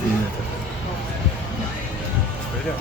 Straight up.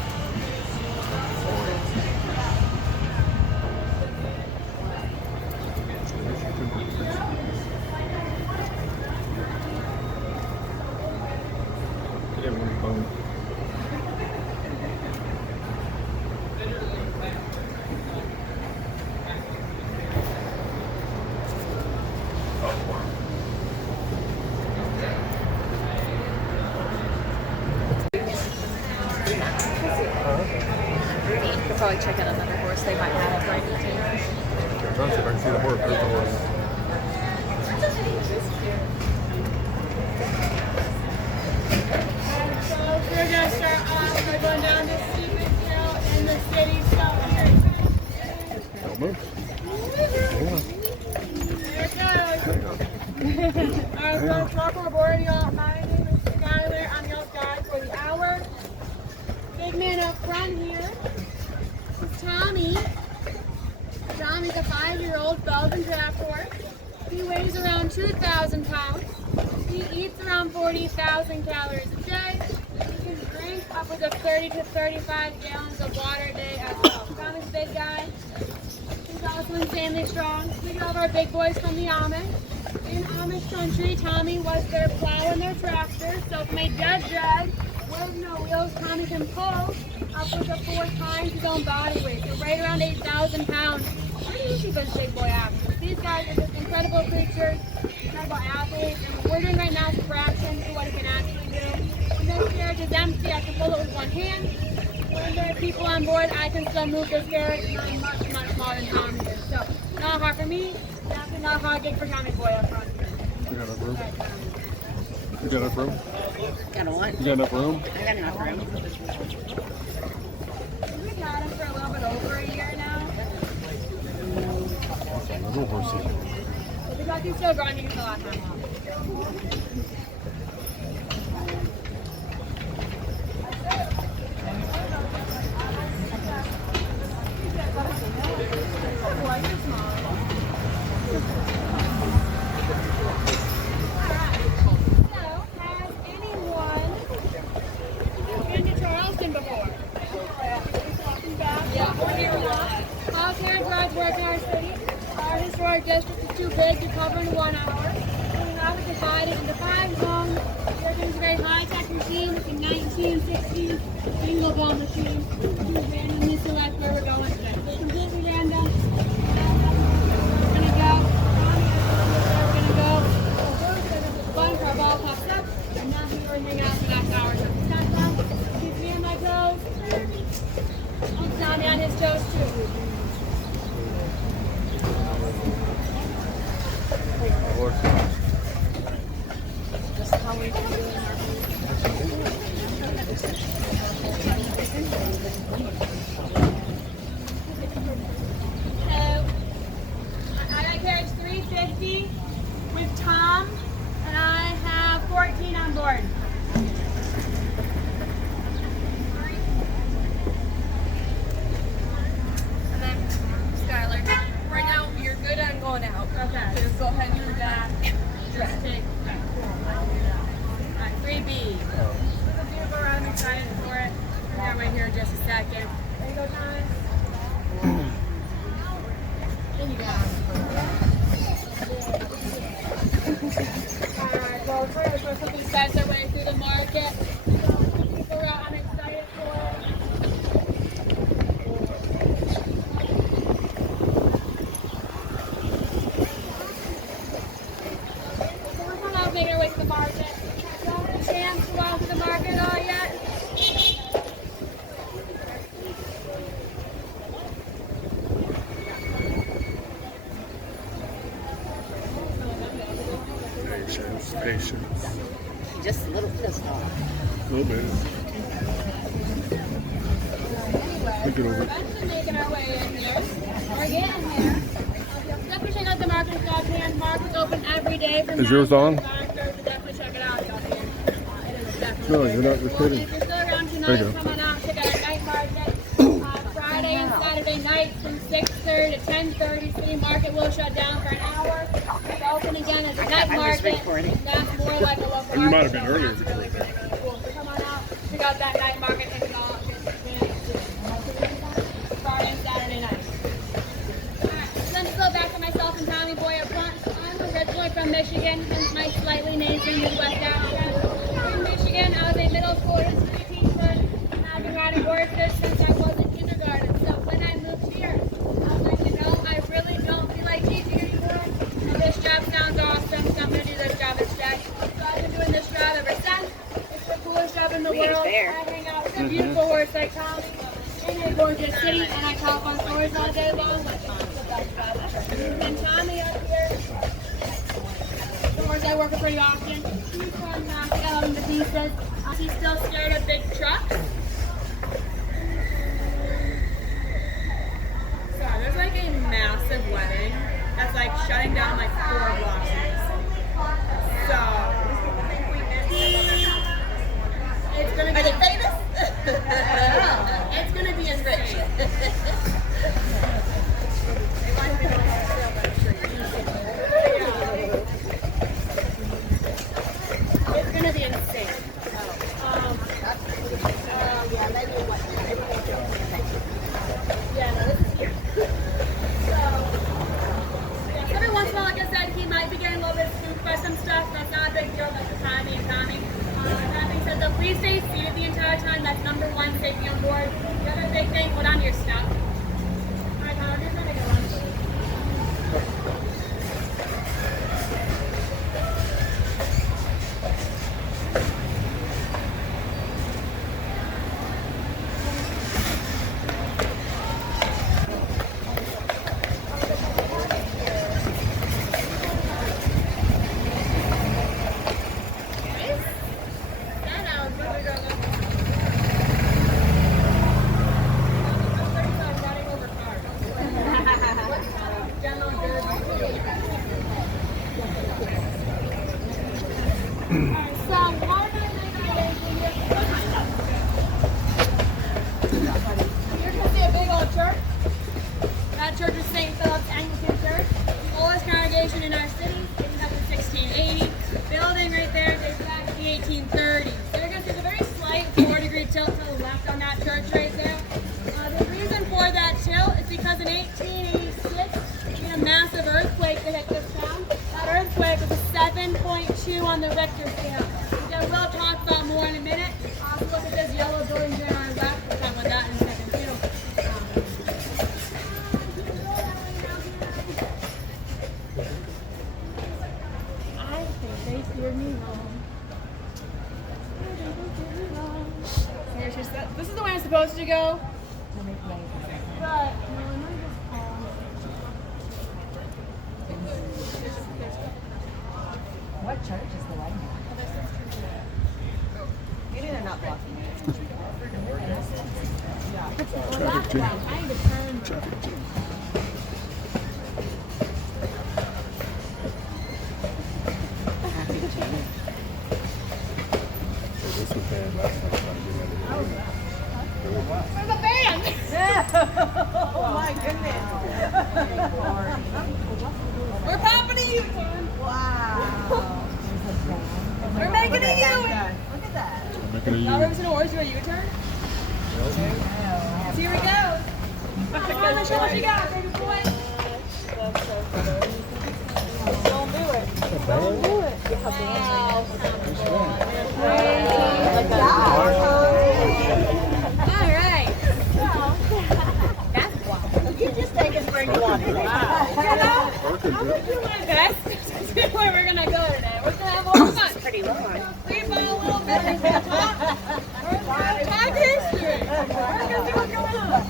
Could probably check out another horse they might have right now. I'm trying to see if I can see the horse. There's the horse. So we're gonna start off by going down to Stevens Hill in the city. So here Don't move. it goes. Alright, so welcome aboard, y'all. My name is Skylar. I'm your guide for the hour. Big man up front here is Tommy. Tommy's a 5-year-old Belgian draft horse. He weighs around 2,000 pounds. He eats around 40,000 calories a day. He can drink upwards of 30 to 35 gallons of water a day as well. Tommy's a big guy. He's also insanely strong. We get all of our big boys from the Amish. In Amish country, Tommy was their plow and their tractor. So from a dead drag with no wheels, Tommy can pull upwards of 4 times his own body weight. So right around 8,000 pounds. Pretty easy for this big boy athlete. These guys are just incredible creatures, incredible athletes, and what we're doing right now is a fraction to what he can actually do. When this carriage is empty, I can pull it with one hand. When there are people on board, I can still move this carriage, and I'm much smaller than Tommy is. So, not hard for me, definitely not a hard gig for Tommy boy up front. You got enough room? You got enough room? Got a what? You got enough room? I got enough room. We've got him for a little bit over a year now. Another horsey. Because he's still grinding until last time off. District is too big to cover in 1 hour. So we have it divided into 5 zones. We're doing a very high-tech machine. It's a 1960s single ball machine. We randomly select where we're going today. So completely random. We're going to go. We're going to go. The button for our ball pops up. And now we're going to hang out for the next hour. So step down. Keep me on my toes. And Tommy on his toes too. Just how we can do it. I got carriage 350 with Tom, and I have 14 on board. And then, Skylar, right now you're good on going out. Okay. Just go ahead and do that. Just take. Alright, 3B. It's a beautiful ride. I'm excited for it. We're gonna wait here in just a second. There you go, Thomas. In you go. Alright, well, first we're quickly size our way through the market. So, people out, I'm excited for it. Making our way to the market. Don't have a chance to go out to the market at all yet. Patience. Just a little pissed off. A little bit. Anyway, we're eventually making our way in here. We're getting here. Definitely check out the market if y'all can. Market's open every day from Is yours 9 on? to 5:30. Definitely check it out, y'all can. It is definitely No, you're not recording. If you're still around There tonight, you go. come on out. Check out our night market. Friday and Saturday nights from 6:30 to 10:30. City Market will shut down for an hour. It's open again as a night I'm just market. recording. That's more like a local You might have market, been so earlier. that's really, really, really cool. So check out that night market and all. Friday and Saturday night. Alright, then to go back to myself and Tommy Boy up front. I'm originally from Michigan, hence my slightly nasal Midwest accent. In Michigan, I was a middle school history teacher, and I've been riding horses since I was in kindergarten. So when I moved here, I was like, you know, I really don't feel like teaching anymore. And this job sounds awesome, so I'm going to do this job instead. So I've been doing this job ever since. It's the coolest job in the world. I hang out with a beautiful horse like Tommy in a gorgeous city, and I talk on stories all day long, which is the best job ever. And Tommy up here, the horse I work with pretty often, he's from but he says he's still scared of big trucks. So there's like a massive wedding that's like shutting down like 4 blocks. So it's gonna be. Are they famous? It's gonna be as rich. It's gonna be insane. Yeah, maybe what? Yeah, no, this is cute. So, yeah, every once in a while, like I said, he might be getting a little bit spooked by some stuff. That's not a big deal. That's the Tommy and Tommy. That being said, though, please stay seated the entire time. That's number 1, safety on board. The other big thing, hold on to your stuff. All right, Tyler, you're trying to go on. On the Richter scale. We'll talk about more in a minute. Look at this yellow building here on our left. We'll talk about that in a second too. I think they steered me wrong. This is the way I'm supposed to go. But what church is the light? Maybe they're not blocking it. Traffic jam. I need to turn. Traffic jam. This was bad last time. Trying to get out of here. Where's the band? Oh my goodness. We're popping a U-turn. Wow. We're making a U. Look at that. I'm making a Y'all U. ever seen a horse do a U-turn? Here we go. Come on, let's show what you got, baby boy. Don't do it. Don't do it. Wow. All right. That's wild. You just take us where you want to. I'm gonna do my best to see where we're gonna go today. We're gonna have a lot of fun. Pretty long. Free ball a little bit. We're gonna talk history. We're gonna see what's going on.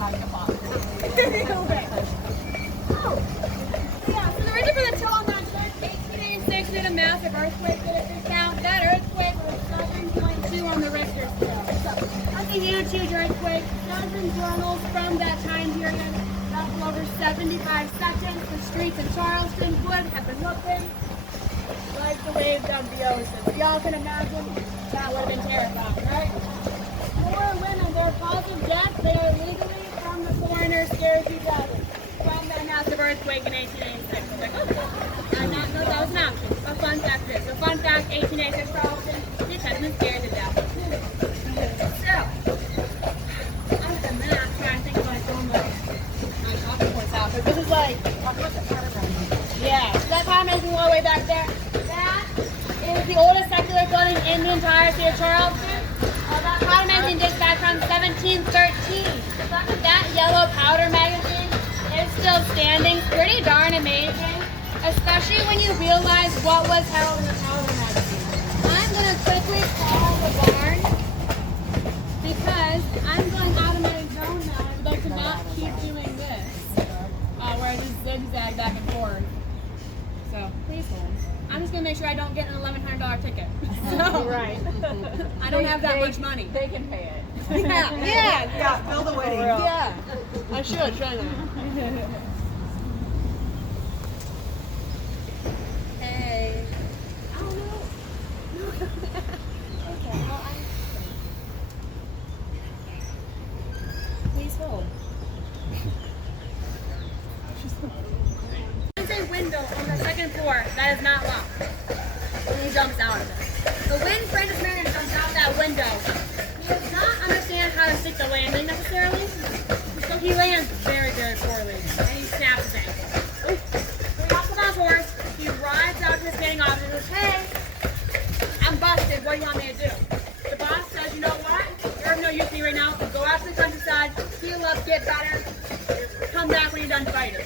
Yeah, so the reason for the tow on that chart, 1886 hit a massive earthquake. Did it count? That earthquake was 7.2 on the Richter scale. So that's a huge, huge earthquake. Dozen journals from that time period. That's over 75 seconds. The streets in Charleston would have been looking like the waves of the ocean. So y'all can imagine that would have been terrifying, right? For women, their cause of death, they are legally from the coroner scared to death from that massive earthquake in 1886. I was like, okay, I did not know that was an option. A fun fact is, 1886 Charleston, the attendant scared to death. So, in the entire state of Charleston. That powder magazine dates back from 1713. The fact that that yellow powder magazine is still standing, pretty darn amazing, especially when you realize what was held in the powder magazine. I'm going to quickly call the barn because I'm going out of my zone now. I would like to not keep doing this, where I just zigzag back and forth. So please hold. I'm just going to make sure I don't get an $1,100 ticket. So, Right. I don't have that much money. They can pay it. Yeah. Fill the wedding. Yeah. I should, shouldn't I? Hey. Oh no. Okay, well, please hold. There's a window on the second floor that is not locked. And he jumps out of it. So when Francis Marion jumps out that window, he does not understand how to stick the landing necessarily. So he lands very, very poorly. And he snaps his ankle. So he hops on his horse, he rides out to his getting officer and says, hey, I'm busted, what do you want me to do? The boss says, you know what? You're of no use to me right now. Go out to the countryside, heal up, get better. Come back when you're done fighting.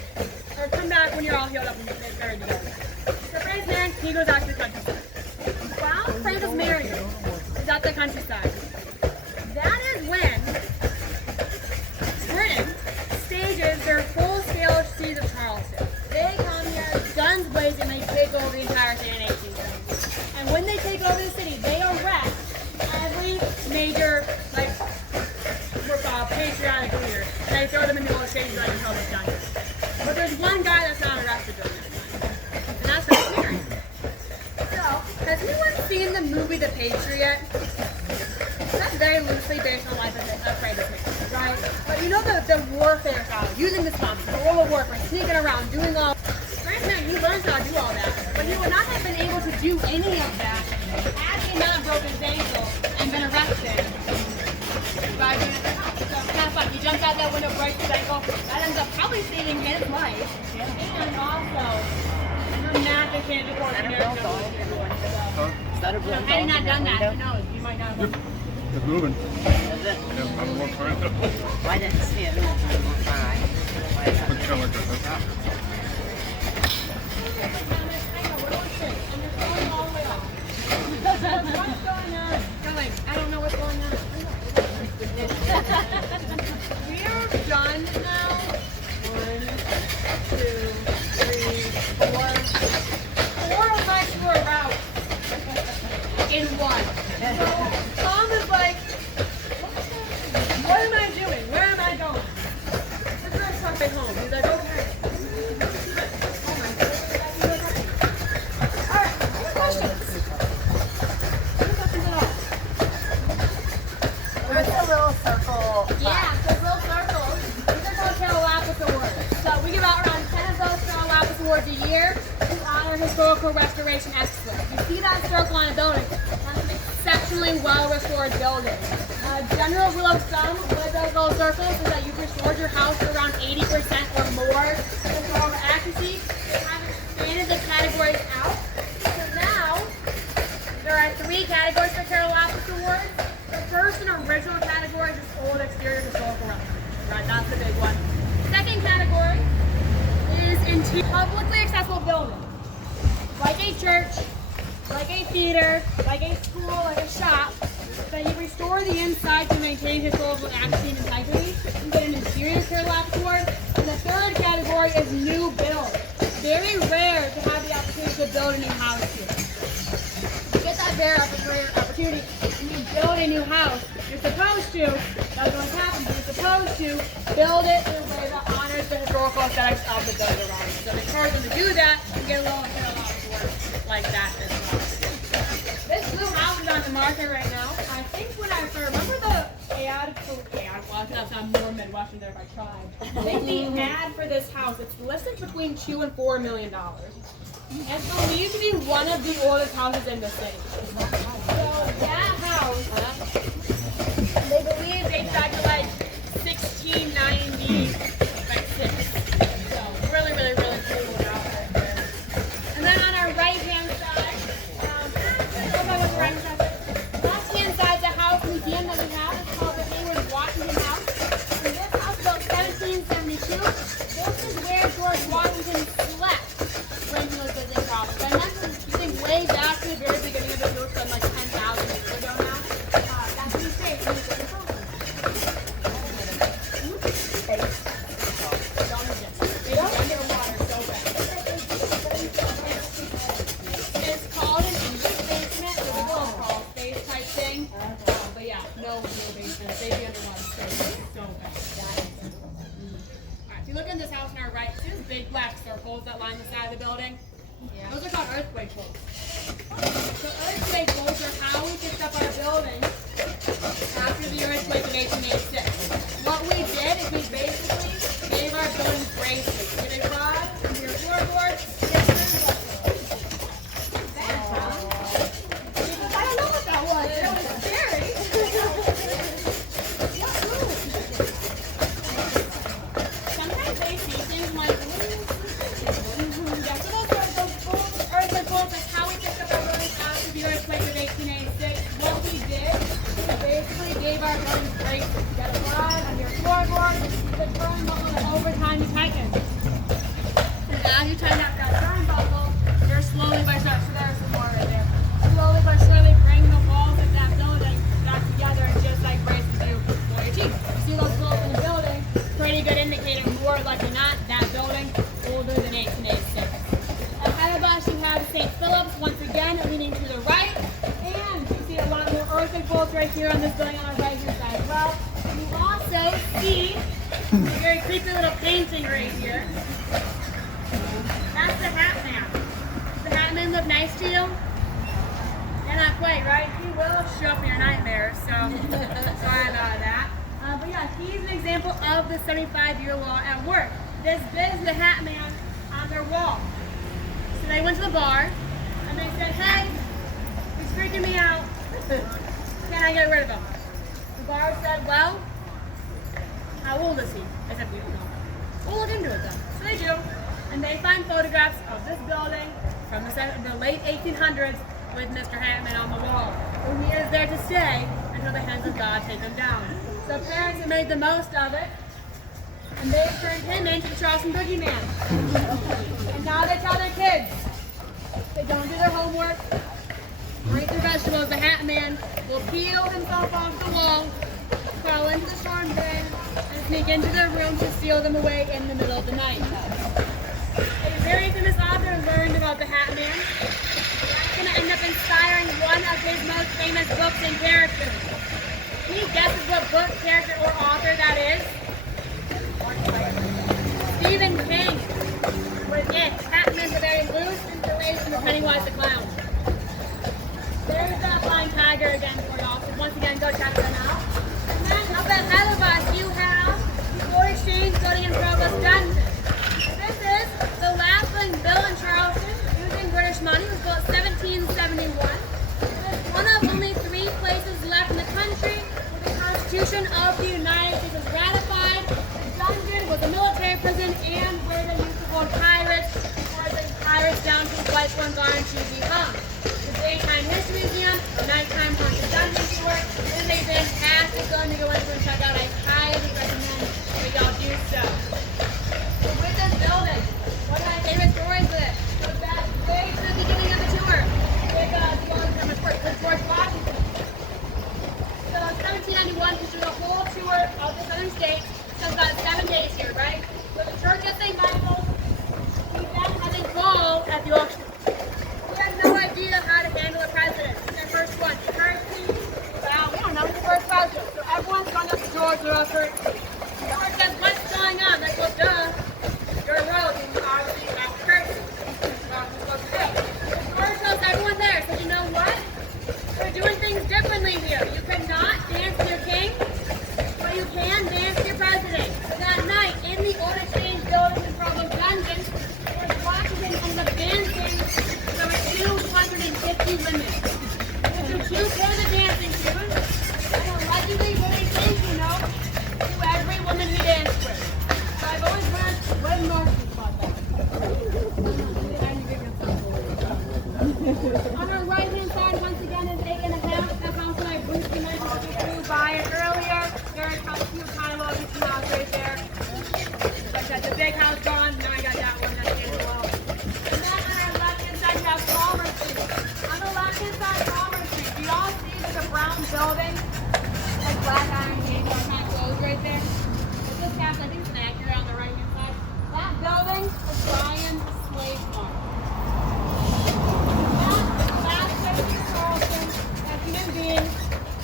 Or come back when you're all healed up and get buried together. So Francis Marion, he goes out to the countryside. While Francis Marion is at the countryside, that is when Britain stages their full-scale siege of Charleston. They come here, guns blazing, they take over the entire city in 1870. And when they take over the city, they arrest every major, patriotic leader. And they throw them in the old shady drug until they're done. But there's one guy that's not arrested during that time. And that's Francis Marion. So, has anyone seen the movie The Patriot? That's very loosely based on life of Francis Marion, right? But you know the warfare style, using the stumps, guerrilla warfare, sneaking around, doing all. Francis Marion, he learns how to do all that. But he would not have been able to do any of that had he not broken his ankle and been arrested by being at the house. So kind of fun. He jumps out that window, breaks his ankle. That ends up probably saving his life. And also, dramatic change of course. Had he not done that, who knows? You might not have. It's moving. Is it? Yeah, I'm more fine. I didn't see it. Quick shot like that. What's going on? I don't know what's going on. We are done now. 1, 2, 3, 4. 4 of my tour routes in one. So Tom is like, what am I doing? Where am I going? This is something home. He's like, okay. Oh my goodness. Alright, questions? Any questions at all? Where's the little circle? Yeah, so little circles. These are called Carolapis Awards. So we give out around 10 of those Carolapis Awards a year to honor historical restoration excellence. You see that circle on a building. That's an exceptionally well-restored building. General rule of thumb with those little circles is that you've restored your house to around 80% or more historical accuracy. They have expanded the categories out. So now, there are 3 categories for Carolapis Awards. The first and original category is just old exterior historical restoration. Right, that's the big one. Second category is into publicly accessible buildings, like a church, like a theater, like a school, like a shop, that you restore the inside to maintain historical accuracy and integrity. You get an interior Carolapis Award. And the third category is new build. Very rare to have the opportunity to build a new house here. You get that rare opportunity when you build a new house. You're supposed to, that's what happens, you're supposed to build it in a way that honors the historical aesthetics of the building around you. So they encourage them to do that and get a little Carolapis Award like that as well. This blue house is on the market right now. I think when I remember the ad for well, I think that's not more Midwestern there if I tried. I think the ad for this house, it's listed between $2 and $4 million. And it's believed to be one of the oldest houses in the city. So that house, they believe dates back to like 1696. So really, really, really cool house right there. And then on our right-hand side, right side. line the side of the building? Those are called earthquake bolts. So earthquake bolts are how we fixed up our building after the earthquake of 1886. What we did is we basically gave our building braces. We did a rod into your floorboard. I don't know what that was. It was scary. Sometimes they see things like, earthquake bolts, that's how we fixed up our building after the earthquake of 1886. What we did is basically gave our building braces. You got a rod on your floorboard, the turn buckle, and over time you tighten. And as you tighten up that turn buckle, you're slowly by so there's some more right there. Slowly but surely bring the walls of that building back together, just like braces do for your teeth. You see those bolts in the building? Pretty good indicator, more likely not, that building older than 1886. Ahead of us, you have St. Philip's, once again, leaning to the right. And you see a lot more earthquake bolts right here on this building on our right hand side as well. You also see a very creepy little painting right here. That's the Hat Man. Does the Hat Man look nice to you? Yeah, not quite, right? He will show up in your nightmares, so sorry about that. But yeah, he's an example of the 75-year law at work. This is the Hat Man on their wall. So they went to the bar, and they said, hey, he's freaking me out. Can I get rid of him? The bar said, well, how old is he? I said, we don't know. We'll look into it then. So they do. And they find photographs of this building from the late 1800s with Mr. Hatman on the wall. And he is there to stay until the hands of God take him down. So parents have made the most of it, and they turned him into the Charleston Boogeyman. And now they tell their kids, they don't do their homework, or eat their vegetables, the Hat Man will peel himself off the wall, crawl into the storm drain, and sneak into their room to steal them away in the middle of the night. A very famous author learned about the Hat Man. That's going to end up inspiring one of his most famous books and characters. Can you guess what book, character, or author that is? Stephen King. With it, Hat Man's a very loose inspiration for Pennywise the Clown. There's that flying tiger again for y'all, so once again, go check them out. And then up ahead of us, you have the Ford Exchange Building and Provost Dungeon. This is the last building built in Charleston using British money. It was built in 1771. It is one of only 3 places left in the country where the Constitution of the United States was ratified. The dungeon was a military prison and where they used to hold pirates before the pirates down to the White Swan Barn to be hung. The Daytime History Museum, the Nighttime Haunted Dungeon Tour, is a fantastic one to go into and check out. I highly recommend that y'all do so. With this building, one of my favorite stories with it goes back way to the beginning of the tour with George Washington. So in 1791, he did a whole tour of the southern states. So about 7 days here, right? So the Church of St. Michael, he then had a ball at the auction. He had no idea how to handle a president. He's the first one. He heard speech. Well, we don't know who's the first president. So everyone's gone up to George with a first speech. George says, what's going on? Like, well, duh. You're a royalty. You obviously have a curse. Well, who's supposed to do? George tells everyone there, so you know what? We're doing things differently here. You cannot dance with your king, but you can dance with your president. So that night, in the Old Exchange Building in Provo Dungeon, George Washington ended up dancing with over 250 women. If you choose one of the dancing shoes, and allegedly really think, you know, to every woman he danced with. So I've always learned what a narcissist about that. On our right hand side, once again, is 8.5. That house that I briefly mentioned if you flew by it earlier. There's a few tiny little bits house right there. Like that's a big house gone. Now I got that one that's in as well. And then on our left hand side, you have Palmer Street. On the left hand side of Palmer Street, do y'all see there's a brown building? Like black iron gate that's not closed right there? It's this house, I think it's an Acura on the right hand side. That building was Brian's slave farm. Human beings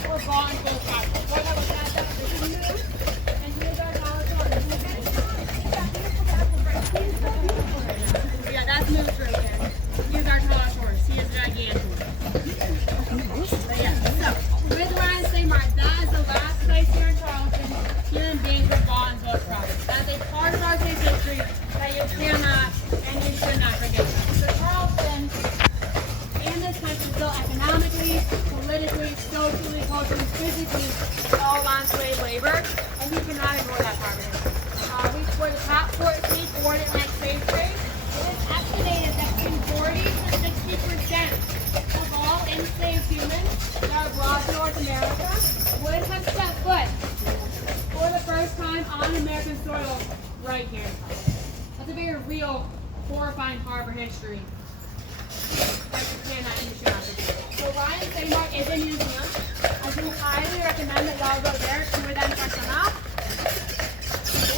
were bought and sold property. What I was at that this is new, and here's our college one. We with Ryan Seymour, that is the last place here in Charleston human beings were bought and sold property. That is a part of our state's history that you cannot and you should not forget. So Charleston and this country is built economically, politically, socially, culturally, physically, all on slave labor, and you cannot ignore that part of it. We're the top 14 foreign Atlantic slave trade. It is estimated that between 40 to 60% of all enslaved humans that are brought to North America would have set foot for the first time on American soil right here. That's a very real, horrifying part of our history. So Ryan Seymour is a museum. I do highly recommend that y'all go there, tour them, check them out.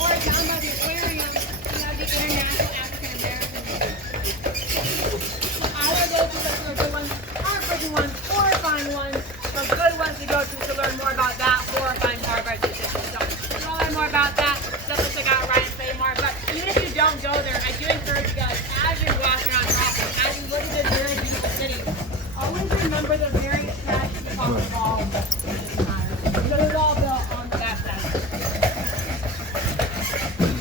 Or down by the aquarium, we have the International African American Museum. So I will go through the good ones, heartbreaking ones, horrifying ones, but good ones to go to learn more about that horrifying part of our history. So if you want to learn more about that, definitely check out Ryan Seymour. But even if you don't go there, I do encourage you guys, as you're walking around Charleston, as you look at this very beautiful city, always remember the very tragedy of the wall. Because it was all built on that side.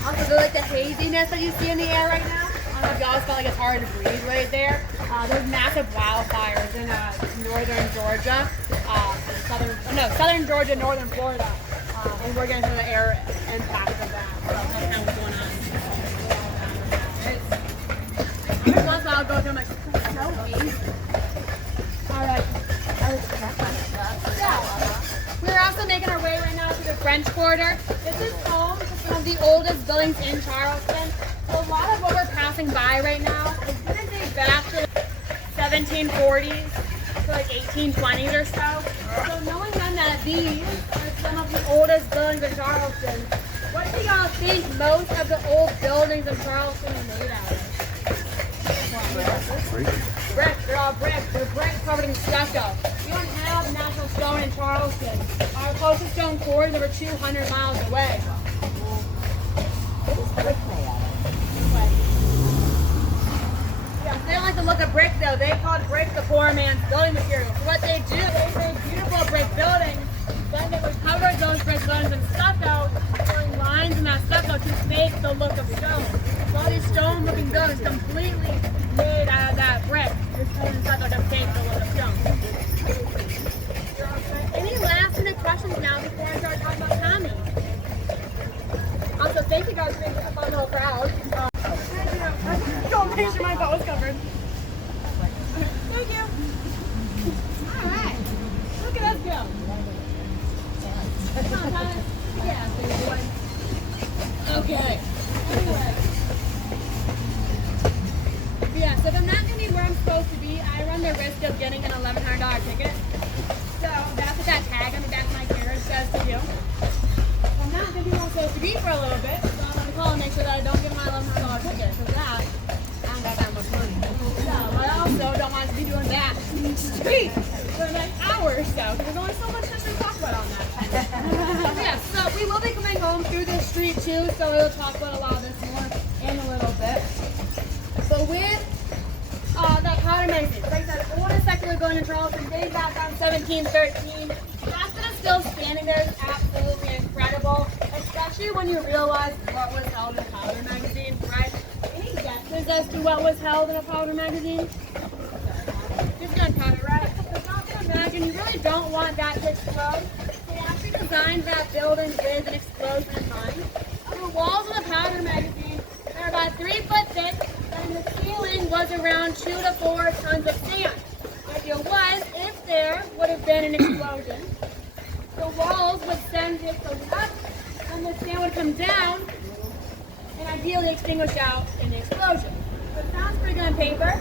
Also, like the haziness that you see in the air right now. I don't know if y'all felt like it's hard to breathe right there. There's massive wildfires in northern Georgia, southern Georgia, northern Florida, and we're getting some of the air impacts of that. So that's kind of what's going on. Every once in a while I'll go through, I'm like, this is so hazy. All right. We're also making our way right now to the French Quarter. This is home to some of the oldest buildings in Charleston. So a lot of what we're passing by right now is going to date back to the 1740s to like 1820s or so. So knowing then that these are some of the oldest buildings in Charleston, what do y'all think most of the old buildings in Charleston are made out of? Brick. They're all brick. They're brick covered in stucco. We don't have natural stone in Charleston. Our closest stone quarry is over 200 miles away. What is brick made out of? Yeah, they don't like the look of brick though. They call brick the poor man's building material. So what they do, they make beautiful brick buildings. Then they would cover those brick buildings in stucco, throwing lines in that stucco to make the look of stone. So all these stone-looking buildings completely made out of that brick. Just put in stucco to make the look of stone. Any last-minute questions now before I start talking about Tommy? Also, thank you guys for being a fun little crowd. Don't make sure my butt was covered. Thank you. All right. Look at us go. Come on, Thomas. Yeah, baby boy. Okay. Anyway. Yeah, so if I'm not going to be where I'm supposed to be, I run the risk of getting an $1,100 ticket. So that's what that tag on the back of my carriage says to do. I'm not going to be where I'm supposed to be for a little bit, so I'm going to call and make sure that I don't get my $1,100 ticket. Because that, I don't got that much money. So I also don't want to be doing that in the street for the next hour or so. Because there's only so much to talk about on that. Yeah, so we will be coming home through this street too, so we'll talk about a lot of this more in a little bit. But with that powder magazine, like I said, the oldest secular building in Charleston dates back on 1713. The fact that it's still standing there is absolutely incredible, especially when you realize what was held in a powder magazine, right? Any guesses as to what was held in a powder magazine? Just gunpowder, right? So not to imagine, you really don't want that to explode. They actually designed that building with an explosion in mind. The walls of the powder magazine are about 3 foot thick, and the ceiling was around 2 to 4 tons of sand. The idea was, if there would have been an explosion, the walls would send it up, and the sand would come down, and ideally extinguish out in the explosion. So it sounds pretty good on paper.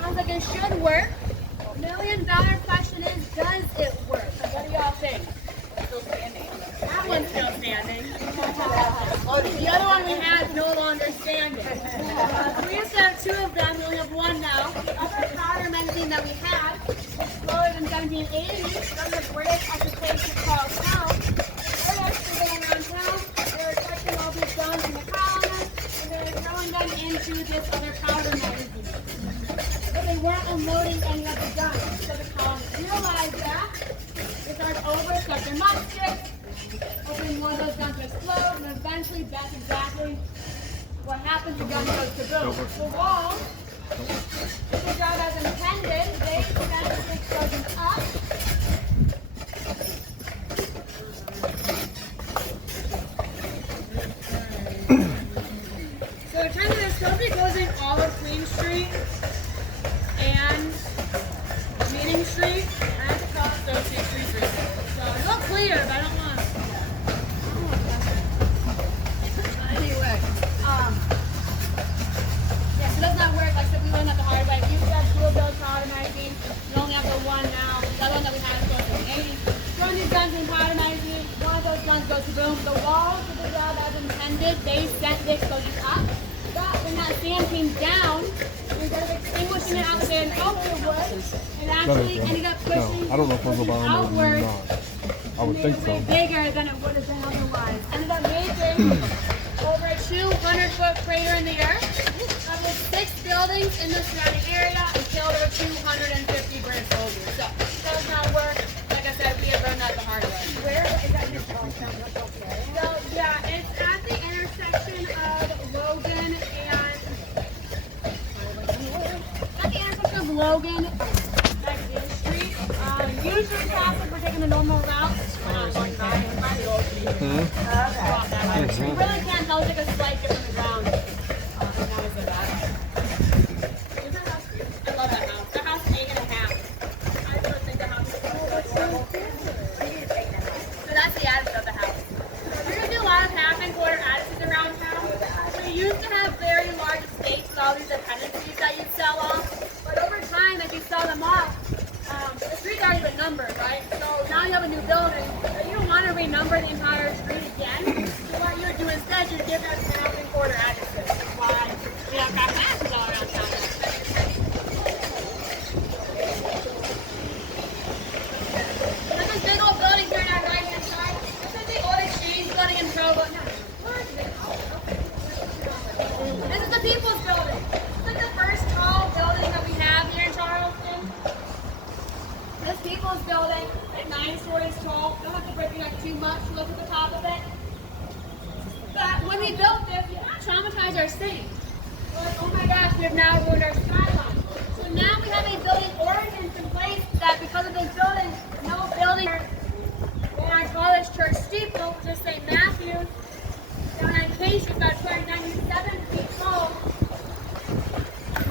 Sounds like it should work. $1 million question is, does it work? So what do y'all think? It's still standing. That one's still standing. The other one we had is no longer standing. So we used to have 2 of them. We only have 1 now. The other powder magazine that we had exploded in 1780 from the British occupation of Charlestown. The British were going around town. They were collecting all these guns from the colonists, and they were throwing them into this other powder magazine. But they weren't unloading any of the guns. So the colonists realized that, over, start their musket, opening one of those guns to explode, and eventually that's exactly what happens. The gun goes kaboom. The wall, if the job as intended, they send the explosion up. So in terms of this, they'll be closing all of Queen Street and Meeting Street and across those two streets. So it's all clear, but I don't want to. Anyway, yeah, so it does not work. Like I said, we learned that the hard way. If you have dual build powder magazine, you only have the one now. The other one that we had is going to be 80. Run these guns in powder magazine. One of those guns goes to boom. The walls of the job as intended, they sent the explosion up. But when that sand came down, instead of extinguishing it out the sand over the wood, it actually ended up pushing outward. I would think so. Bigger than it would have been otherwise. Ended up making over a 200-foot crater in the earth. That was 6 buildings in the surrounding area and killed over 250 British soldiers. So it does not work. Like I said, we have learned that the hard way. Where is that in So yeah, it's at the intersection of Logan and Logan and Main Street. Usually traffic, we're taking the normal route. We're not going by the old street. We really can't tell. It's like a slight dip in the ground. Now it's like that. I love that house. That house is 8.5. I really think the house is cool. So that's the attitude of the house. We're going to do a lot of half and quarter attitudes around town. We used to have very large estates with all these dependencies that you'd sell off. But over time, as you sell them off, the street's already been numbered, right? So now you have a new building, but you don't want to renumber the entire street again. So what you would do instead, you'd give us half and quarter addresses. Why? We have half addresses all around town. There's this big old building here on our right-hand side. This is the old exchange building in Provo. No. This is the People's Building. This is the first tall building that we have here in Charleston. This People's Building is 9 stories tall. Don't have to break it up too much. Look at the top of it. But when we built this, we not traumatized our city. We're like, oh my gosh, we have now ruined our skyline. So now we have a building ordinance in place that because of this building, no building in our tallest church steeple, which is St. Matthew's, down on King Street, about 297 feet tall.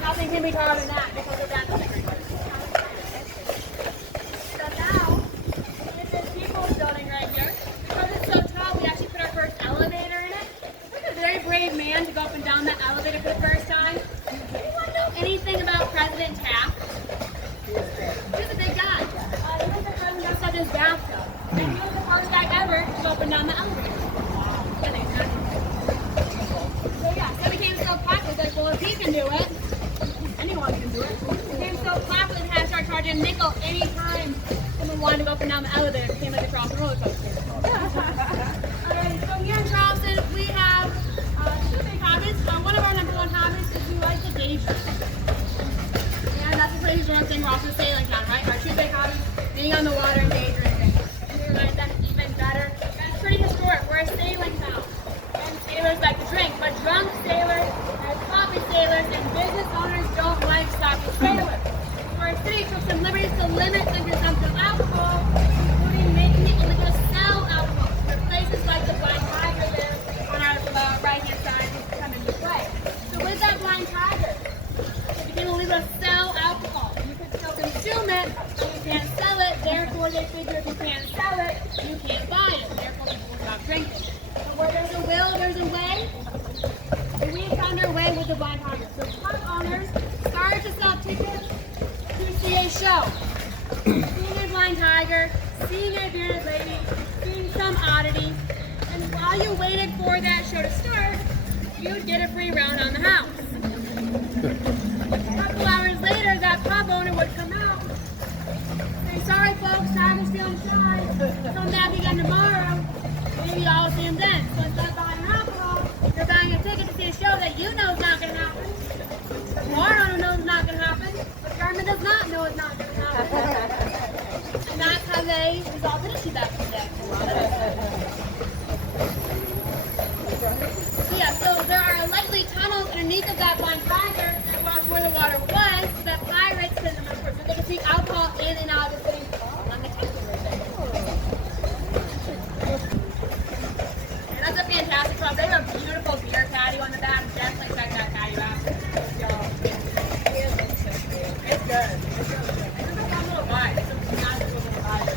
Nothing can be taller than that because of that building. So now, this is People's Building right here. Because it's so tall, we actually put our first elevator in it. It took a very brave man to go up and down that elevator for the first time. Anyone know anything about President Taft? He's a big guy. He was the president that set his bathtub. And he was the first guy ever to go up and down the elevator. So yeah, so it became so popular that, well, if he can do it, anyone can do it. It became so popular that had to start charging a nickel anytime someone wanted to go up and down the elevator. It became like a cross the roller coaster. Alright, so here in Charleston, we have 2 big hobbies. One of our #1 hobbies is we like to daydream. And that's a pretty strong thing. We're also sailing town, right? Our 2 big hobbies, being on the water and daydreaming. And we realize that's even better. That's pretty historic. We're a sailing town. Sailors like to drink, but drunk sailors and coffee sailors and business owners don't like sloppy sailors. So our city took some liberties to limit the consumption of alcohol, including making it illegal to sell alcohol. There are places like the Blind Tiger there on our right-hand side to come into play. So with that Blind Tiger, it became illegal to sell alcohol. You could still consume it, but you can't sell it. Therefore, they figure if you can't sell it, you can't buy it. Therefore, people will stop drinking. Where there's a will, there's a way. And we found our way with the Blind Tiger. So pub owners started to sell tickets to see a show. Seeing a Blind Tiger, seeing a bearded lady, seeing some oddity. And while you waited for that show to start, you'd get a free round on the house. A couple hours later, that pub owner would come out and say, sorry folks, time is feeling shy. Come back again tomorrow. Maybe I'll see him then. So instead of buying alcohol, you're buying a ticket to see a show that you know is not going to happen. The bar owner knows it's not going to happen. The government does not know it's not going to happen. And that's how they they resolved an issue back in the day. So yeah, so there are allegedly tunnels underneath of that bonfire that was where the water was, so that pirates could, of course, they could take alcohol in and out of the city on the temple right there. And that's a fantastic club. They have a beautiful beer patio on the back. Definitely check that patio out. It's good. It's really good. It's a fun little vibe. It's a nice little vibe.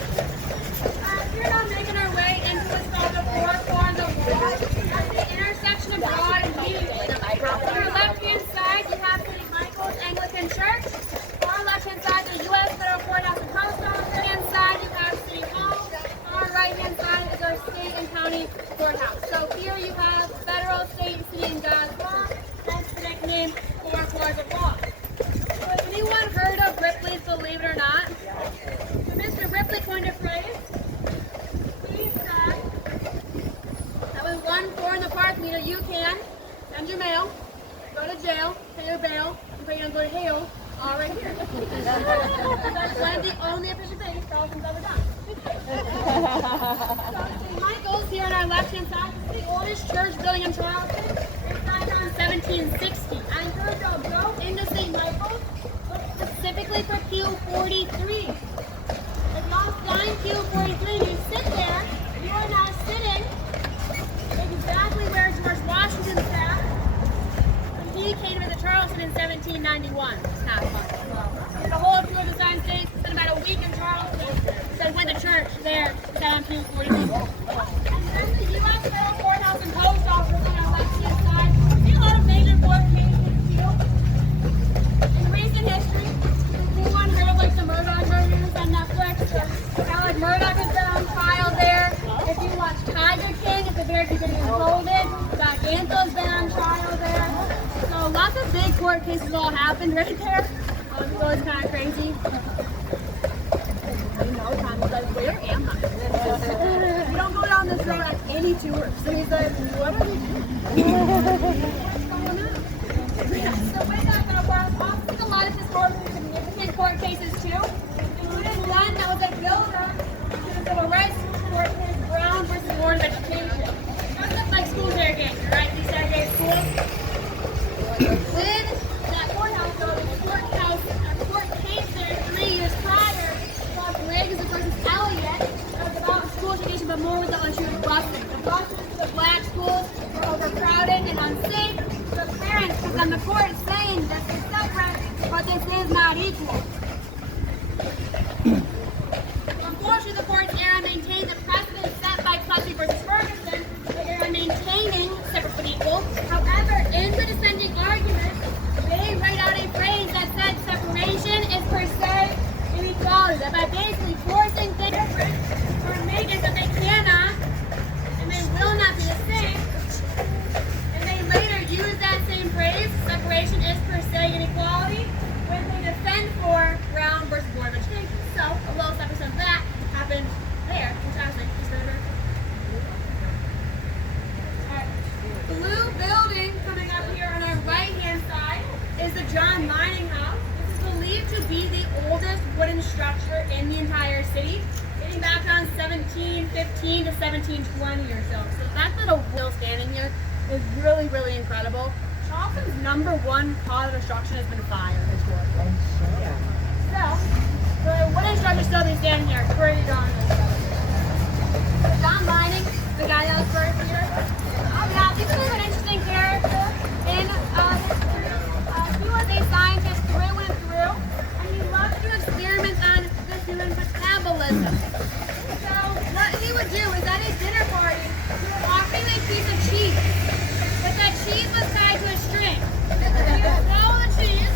We're now making our way into what's called the Four Corners of War. That's the intersection of Broad and Beach. On your left-hand side, you have St. Michael's Anglican Church. On our left-hand side, the U.S. Federal Courthouse and Post Office. On the right-hand side, you have City Hall. On our right-hand side is our state and county courthouse. So here you have federal, state, city, and God's law. That's the nickname Four Corners of Law. So has anyone heard of Ripley's Believe It or Not? So Mr. Ripley coined a phrase. He said that with 1-4 in the park meter, you can send your mail, go to jail, pay your bail, and pray you don't go to hell, all right here. That's one of the only official things Charleston's ever done. So St. Michael's here on our left-hand side. This is the oldest church building in Charleston. It's started around 1760. I encourage you all to go into St. Michael's, look specifically for pew 43. If y'all find pew 43 and you sit there, you are now sitting exactly where George Washington sat when he came to visit Charleston in 1791. It's not fun. Did a whole tour of the United States, spent about a week in Charleston, so went to church there, sat on pew 43. And then the U.S. Federal Courthouse and Post Office on our left-hand side. See a lot of major court cases too. In recent history, anyone heard of like the Murdoch murders on Netflix? How like Murdoch has been on trial there. If you watch Tiger King, it's a very beginning unfolded. Gantho's been on trial there. So lots of big court cases all happened right there. It's always kind of crazy. I know Tommy's like, where am I? You don't go down this road on any tour. So he's like, what are they doing? So way back in our office, a lot of historically significant court cases too. Including one that was a builder to the civil rights court case, Brown versus Board of Education. Kind of like school segregation, right? These segregated schools. When that courthouse building, a court case there 3 years prior, called Briggs versus Elliott, that was about school segregation, but more with the issue of busing. The buses to the black schools were overcrowded and unsafe. The parents was on the court saying this is separate, but this is not equal. Unfortunately, the court's era maintained the precedent set by Plessy versus Ferguson, the era maintaining separate but equal. However, in the dissenting argument, they write out a phrase that said separation is per se inequality. That by basically forcing things different or making that they cannot and they will not be the same, and they later use that same phrase, separation is per se inequality, when they defend for Brown versus Board of Education. So a little separation of that happened there, which honestly is very, very cool. Alright. Blue building coming up here on our right-hand side is the John Mining House. This is believed to be the oldest wooden structure in the entire city, dating back around 1715 to 1720 or so. So the fact that a wheel standing here is really, really incredible. Charleston's #1 cause of destruction has been fire historically. So, the wooden structure still be standing here pretty darn good. John Mining, the guy that was first here. Now, he's kind of an interesting character in history. He was a scientist through and through, and he loved to experiment on the human metabolism. So, what he would do is at a dinner party, he would offer you a piece of cheese. But that cheese was tied to a string. He would swallow the cheese,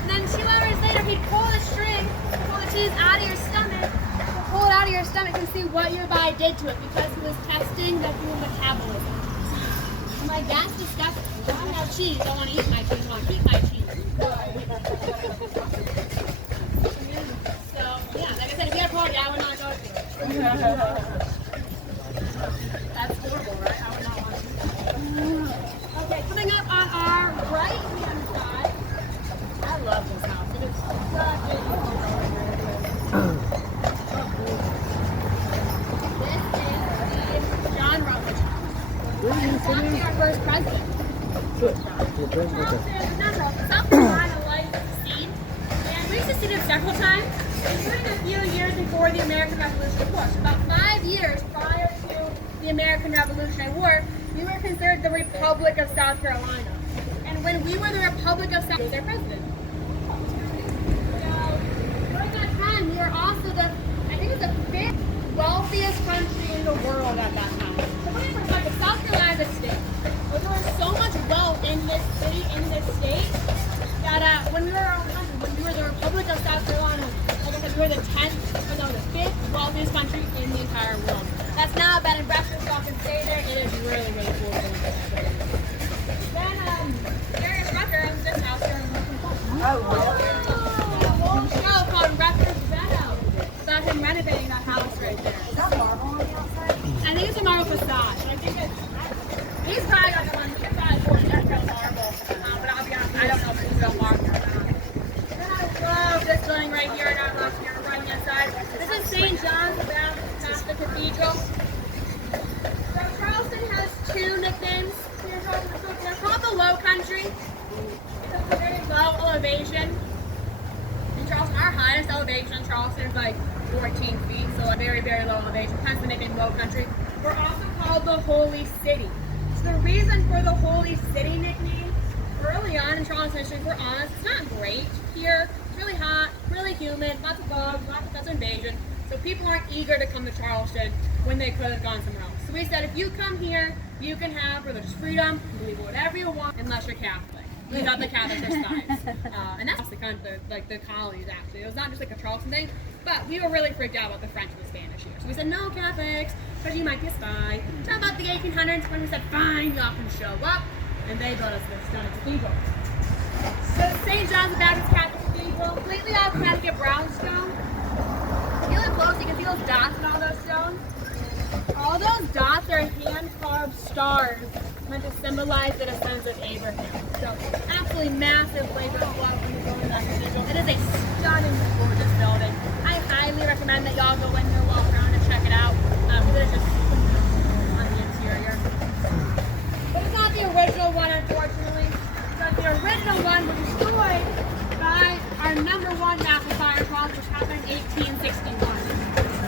and then 2 hours later, he'd pull the string, pull the cheese out of your stomach, pull it out of your stomach and see what your body did to it because he was testing the human metabolism. I'm like, that's disgusting. I don't have cheese. I don't want to eat my cheese. I want to keep my cheese. So, yeah, like I said, if you had a party, I would not go to it. That's horrible, right? I would not want to. Okay, coming up on our right-hand side, I love this house. It is such a first president. South Carolina likes to secede, and we seceded several times, including a few years before the American Revolutionary War. So about 5 years prior to the American Revolutionary War, we were considered the Republic of South Carolina. And when we were the Republic of South Carolina, their president. So during that time, we were also the 5th wealthiest country in the world at that time. So put it in perspective, South Carolina is a state. But there was so much wealth in this city, in this state, that when we were the Republic of South Carolina, like I said, we were the 5th wealthiest country in the entire world. That's not a bed and breakfast, y'all can stay there. It is really, really cool. Then, Darius Rucker owns this house here in Brooklyn. A whole show called Rucker's Meadow about him renovating that house right there. Is that marble on the outside? I think it's a marble facade. I think he's probably got the one. He's probably for real marble. But I'll be honest, I don't know if it's real marble or not. Then I love this building right here, not left here, right hand side. This is St. John's the Baptist Cathedral. So Charleston has 2 nicknames. They're called the Low Country. It's a very low elevation. In Charleston, our highest elevation in Charleston is like 14 feet, so a very, very low elevation. Hence the nickname Low Country. We're also called the Holy City. So the reason for the Holy City nickname, early on in Charleston history, if we're honest, it's not great here. It's really hot, really humid, lots of bugs, lots of pest invasion. So people aren't eager to come to Charleston when they could have gone somewhere else. So we said, if you come here, you can have religious freedom, believe whatever you want, unless you're Catholic. We thought the Catholics were spies. And that's the colonies, actually. It was not just like a Charleston thing, but we were really freaked out about the French and the Spanish here. So we said, no Catholics, because you might be a spy. Until about the 1800s, when we said, fine, y'all can show up. And they built us this stunning cathedral. So St. John's the Baptist Catholic Cathedral, completely out of Connecticut brownstone. If you look close, you can see those dots in all those stones. All those dots are hand-carved stars meant to symbolize the descendants of Abraham. So absolutely massive labor of love when you go into that cathedral. It is a stunning, gorgeous building. I highly recommend that y'all go in there, walk around, and check it out. Because it is just on the interior. But it's not the original one, unfortunately. But the original one was destroyed by our #1 massive fire cause, which happened in 1861.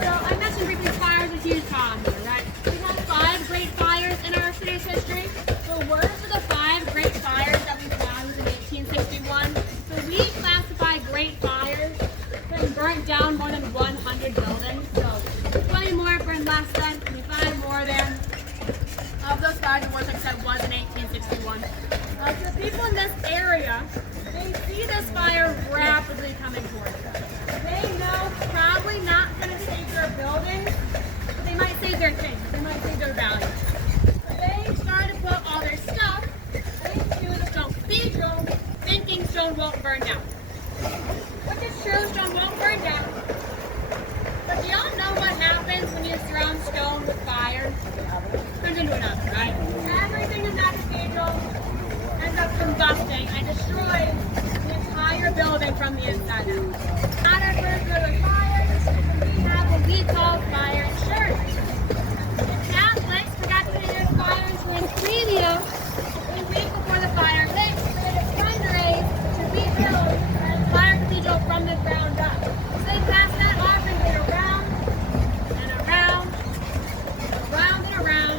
So I mentioned briefly fire is a huge problem here, right? We've had 5 great fires in our city's history. The worst of the 5 great fires that we've had was in 1861. So we classify great fires when burnt down more than 100 buildings. So 20 more burned less than, 25 more than. Of those fires, the worst, like I said, was in 1861. So people in this area, they see this fire rapidly coming towards them. They know probably not going to save their buildings, but they might save their things. They might save their values. So they started to put all their stuff into the stone cathedral, thinking stone won't burn down. Which is true, stone won't burn down. But do y'all know what happens when you surround stone with fire? Turns into an oven, right? Everything in that cathedral ends up combusting and destroys the entire building from the inside out. Not our first go to fire, we have what we call fire insurance. The Catholics forgot to pay their fire insurance premium a week before the fire hit, so they had a fundraise to rebuild the entire cathedral from the ground up. So they passed that offering around and around and around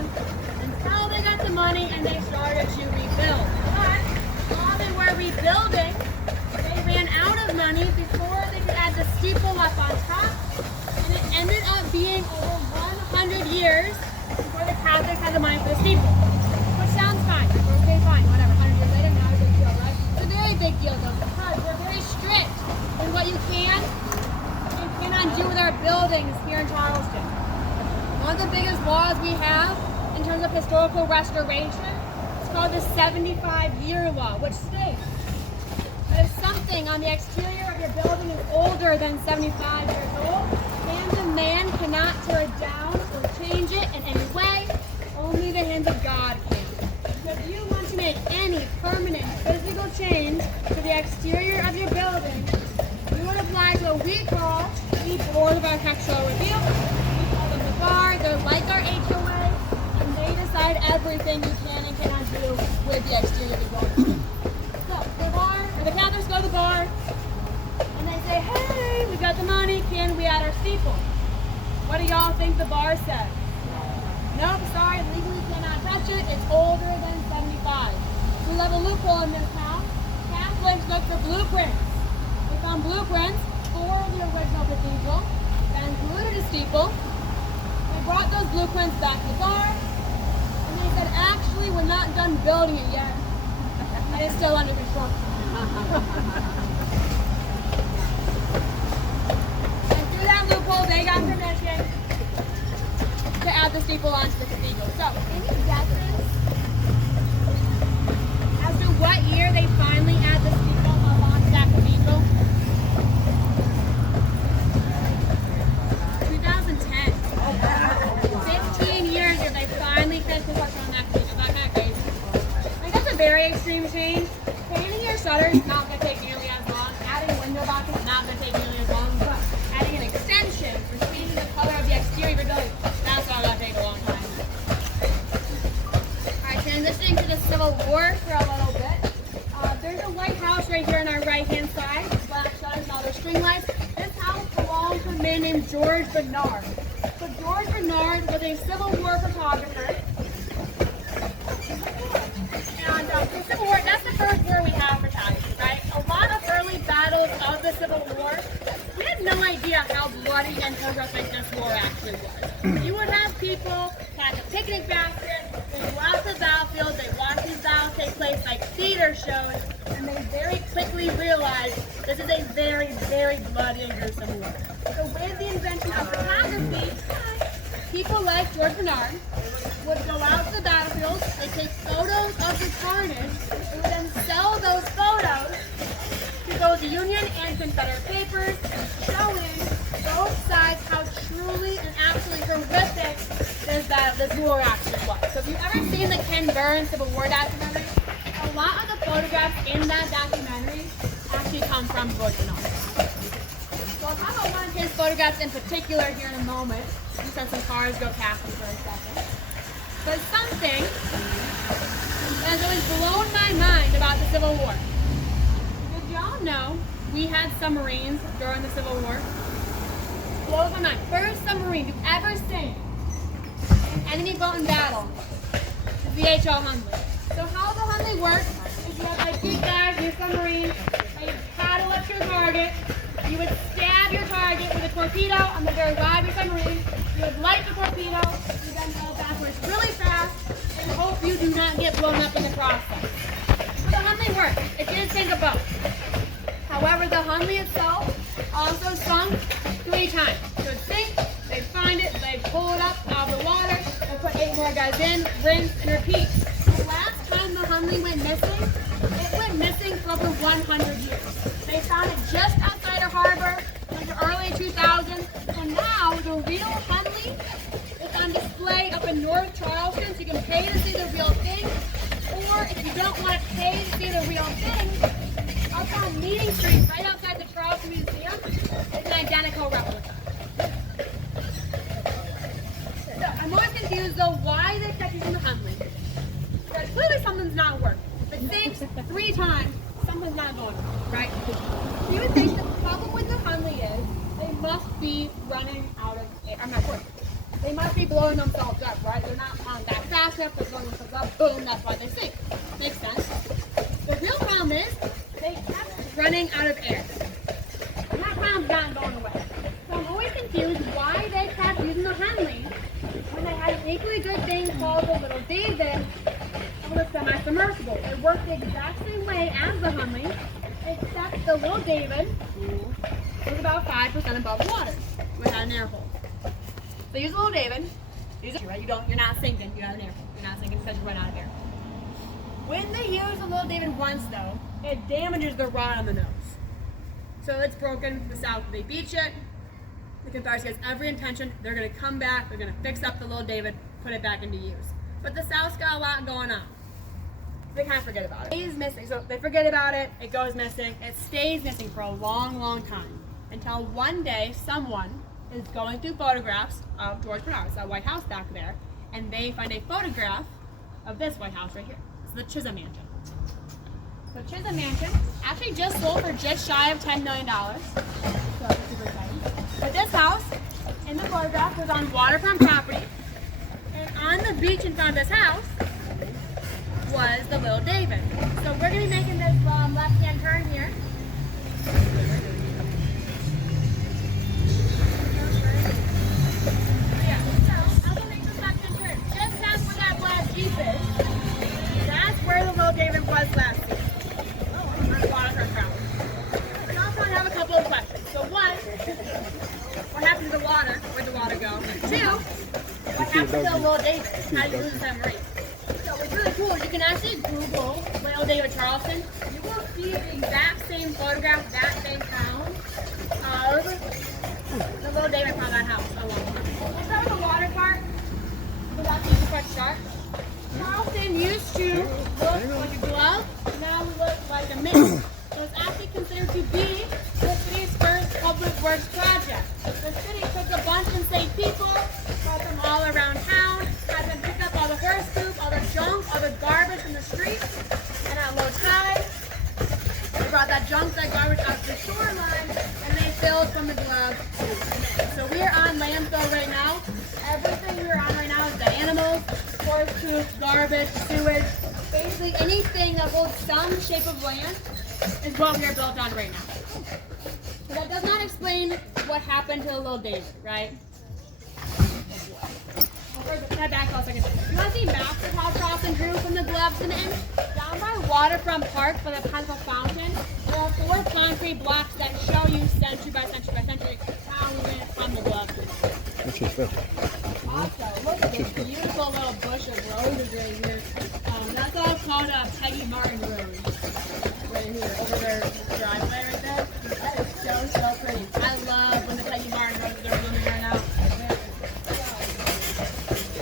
until they got the money and they started to rebuild. But while they were rebuilding, they ran out of money before they could add the steeple up on top, and it ended up being over 100 years before the Catholics had the money for the steeple. Which sounds fine. Like, okay, fine, whatever. 100 years later, not a big deal, right? It's a very big deal, though, because we're very strict in what you can and cannot do with our buildings here in Charleston. One of the biggest laws we have in terms of historical restoration is called the 75-year law, which states that if something on the exterior of your building is older than 75 years old, hands of man cannot tear it down or change it in any way. Only the hands of God can. So if you want to make any permanent physical change to the exterior of your building, you would apply to what we call the Board of Architectural Review. We call them the bar. They're like our HOA, and they decide everything you can and cannot do got the money, can we add our steeple? What do y'all think the bar said? Nope, sorry, legally cannot touch it. It's older than 75. We have a loophole in this town. Catholics look for blueprints. They found blueprints for the original cathedral that included a steeple. They brought those blueprints back to the bar, and they said, actually, we're not done building it yet. And it's still under construction. And through that loophole, they got permission to add the steeple onto the cathedral. So, any guesses as to what year they finally add the steeple onto that cathedral? 2010. 15 years if they finally finished construction on that cathedral. That's kind of crazy. I think that's a very extreme change. Painting your shutters is not going to take nearly as long. Adding window boxes is not going to take nearly as long. But adding an extension for changing the color of the exterior of your building, that's all going to take a long time. Alright, transitioning to the Civil War for a little bit. There's a White House right here on our right-hand side. Black shutters and all those string lights. This house belongs to a man named George Bernard. So George Bernard was a Civil War photographer. And the Civil War, that's the first war we have photography, right? A lot of early battles of the Civil War, we had no idea how bloody and horrific this war actually was. You would have people pack a picnic basket, they go out to the battlefield, they watch these battles take place like theater shows, and they very quickly realize this is a very, very bloody and gruesome war. So with the invention of photography, people like George Bernard would go out to the battlefield, they take photos of the carnage, they would then sell those photos to both the Union and Confederate papers, showing both sides how truly and absolutely horrific this war actually was. So if you've ever seen the Ken Burns Civil War documentary, a lot of the photographs in that documentary actually come from George Bernard. So I'll talk about one of his photographs in particular here in a moment. You said some cars go past me for a second. But something that has always blown my mind about the Civil War. Did y'all know we had submarines during the Civil War? Blows my mind. First submarine you've ever seen in enemy boat in battle is the H.L. Hundley. So how the Hundley works is you have like big guys in your submarine, and you paddle up to your target, you would stab your target with a torpedo on the very wide of your submarine, you would light the torpedo, you then go backwards really fast, and hope you do not get blown up in the process. So the Hundley works. It did sink a boat. However, the Hundley itself also sunk 3 times. So it sink, they'd find it, they'd pull it up out of the water, they'd put 8 more guys in, rinse, and repeat. The last time the Hundley went missing, it went missing for over 100 years. They found it just outside of harbor in the early 2000s, and now the real Hundley is on display up in North Charleston, so you can pay to see the real thing, or if you don't want to pay to see the real thing, up on Meeting Street, right outside the Charleston Museum, is an identical replica. So I'm always confused though why they kept using the Hundley. Because clearly something's not working. If it sinks 3 times, something's not going on, right? So you would think the problem with the Hundley is they must be running out of air. I'm not sure. They must be blowing themselves up, right? They're not on that fast enough, they're blowing themselves up, boom, that's why they sink. Makes sense. The real problem is they kept running out of air. And that problem's not going away. So I'm always confused why they kept using the Hundley when they had an equally good thing called the Little David or the semi-submersible. It worked the exact same way as the Hundley, except the Little David was about 5% above water without an air hole. So use the Little David, use it, right? You're not sinking, you have an air hole. You're not sinking because you run out of air. When they use the Little David once though, it damages the rod on the nose. So it's broken. The South, they beach it. The Confederacy has every intention. They're going to come back. They're going to fix up the Little David, put it back into use. But the South's got a lot going on. They kind of forget about it. It stays missing. So they forget about it. It goes missing. It stays missing for a long, long time. Until one day, someone is going through photographs of George Bernard, that White House back there, and they find a photograph of this White House right here. It's the Chisholm Mansion. So Chisholm Mansion actually just sold for just shy of $10 million. So that's super exciting. But this house in the photograph was on waterfront property. And on the beach in front of this house was the Little David. So we're going to be making this left-hand turn here. That's where the Little David was last year. On waterfront property. We also have a couple of questions. So one, what happened to the water? Where'd the water go? Two, what happened to the Little David? How did you lose the submarine? So what's really cool is you can actually Google Little David Charleston. You will see the exact same photograph, that same town of the Little David from that house alone. We'll start with the water part. So that's just a quick start. Charleston used to look like a glove, now we look like a mitt. So it's actually considered to be the city's first public works project. The city took a bunch of enslaved people, brought them all around town, had them pick up all the horse poop, all the junk, all the garbage from the streets, and at low tide, they brought that junk, that garbage out to the shoreline, and they filled from the glove to the mitt. So we're on landfill right now. Everything we're on right now is the animals, horse poop, garbage, sewage, basically anything that holds some shape of land is what we are built on right now. But that does not explain what happened to the Little David, right? Head back for a second. You want to see maps of how Charleston grew from the gloves and in? Down by Waterfront Park by the Pencil Fountain, there are 4 concrete blocks that show you century by century by century how we went from the gloves. Which is better. Also, look at this beautiful little bush of roses right here. That's all called a Peggy Martin Rose. Right here, over their driveway right there. That is so pretty. I love when the Peggy Martin roses are blooming right now.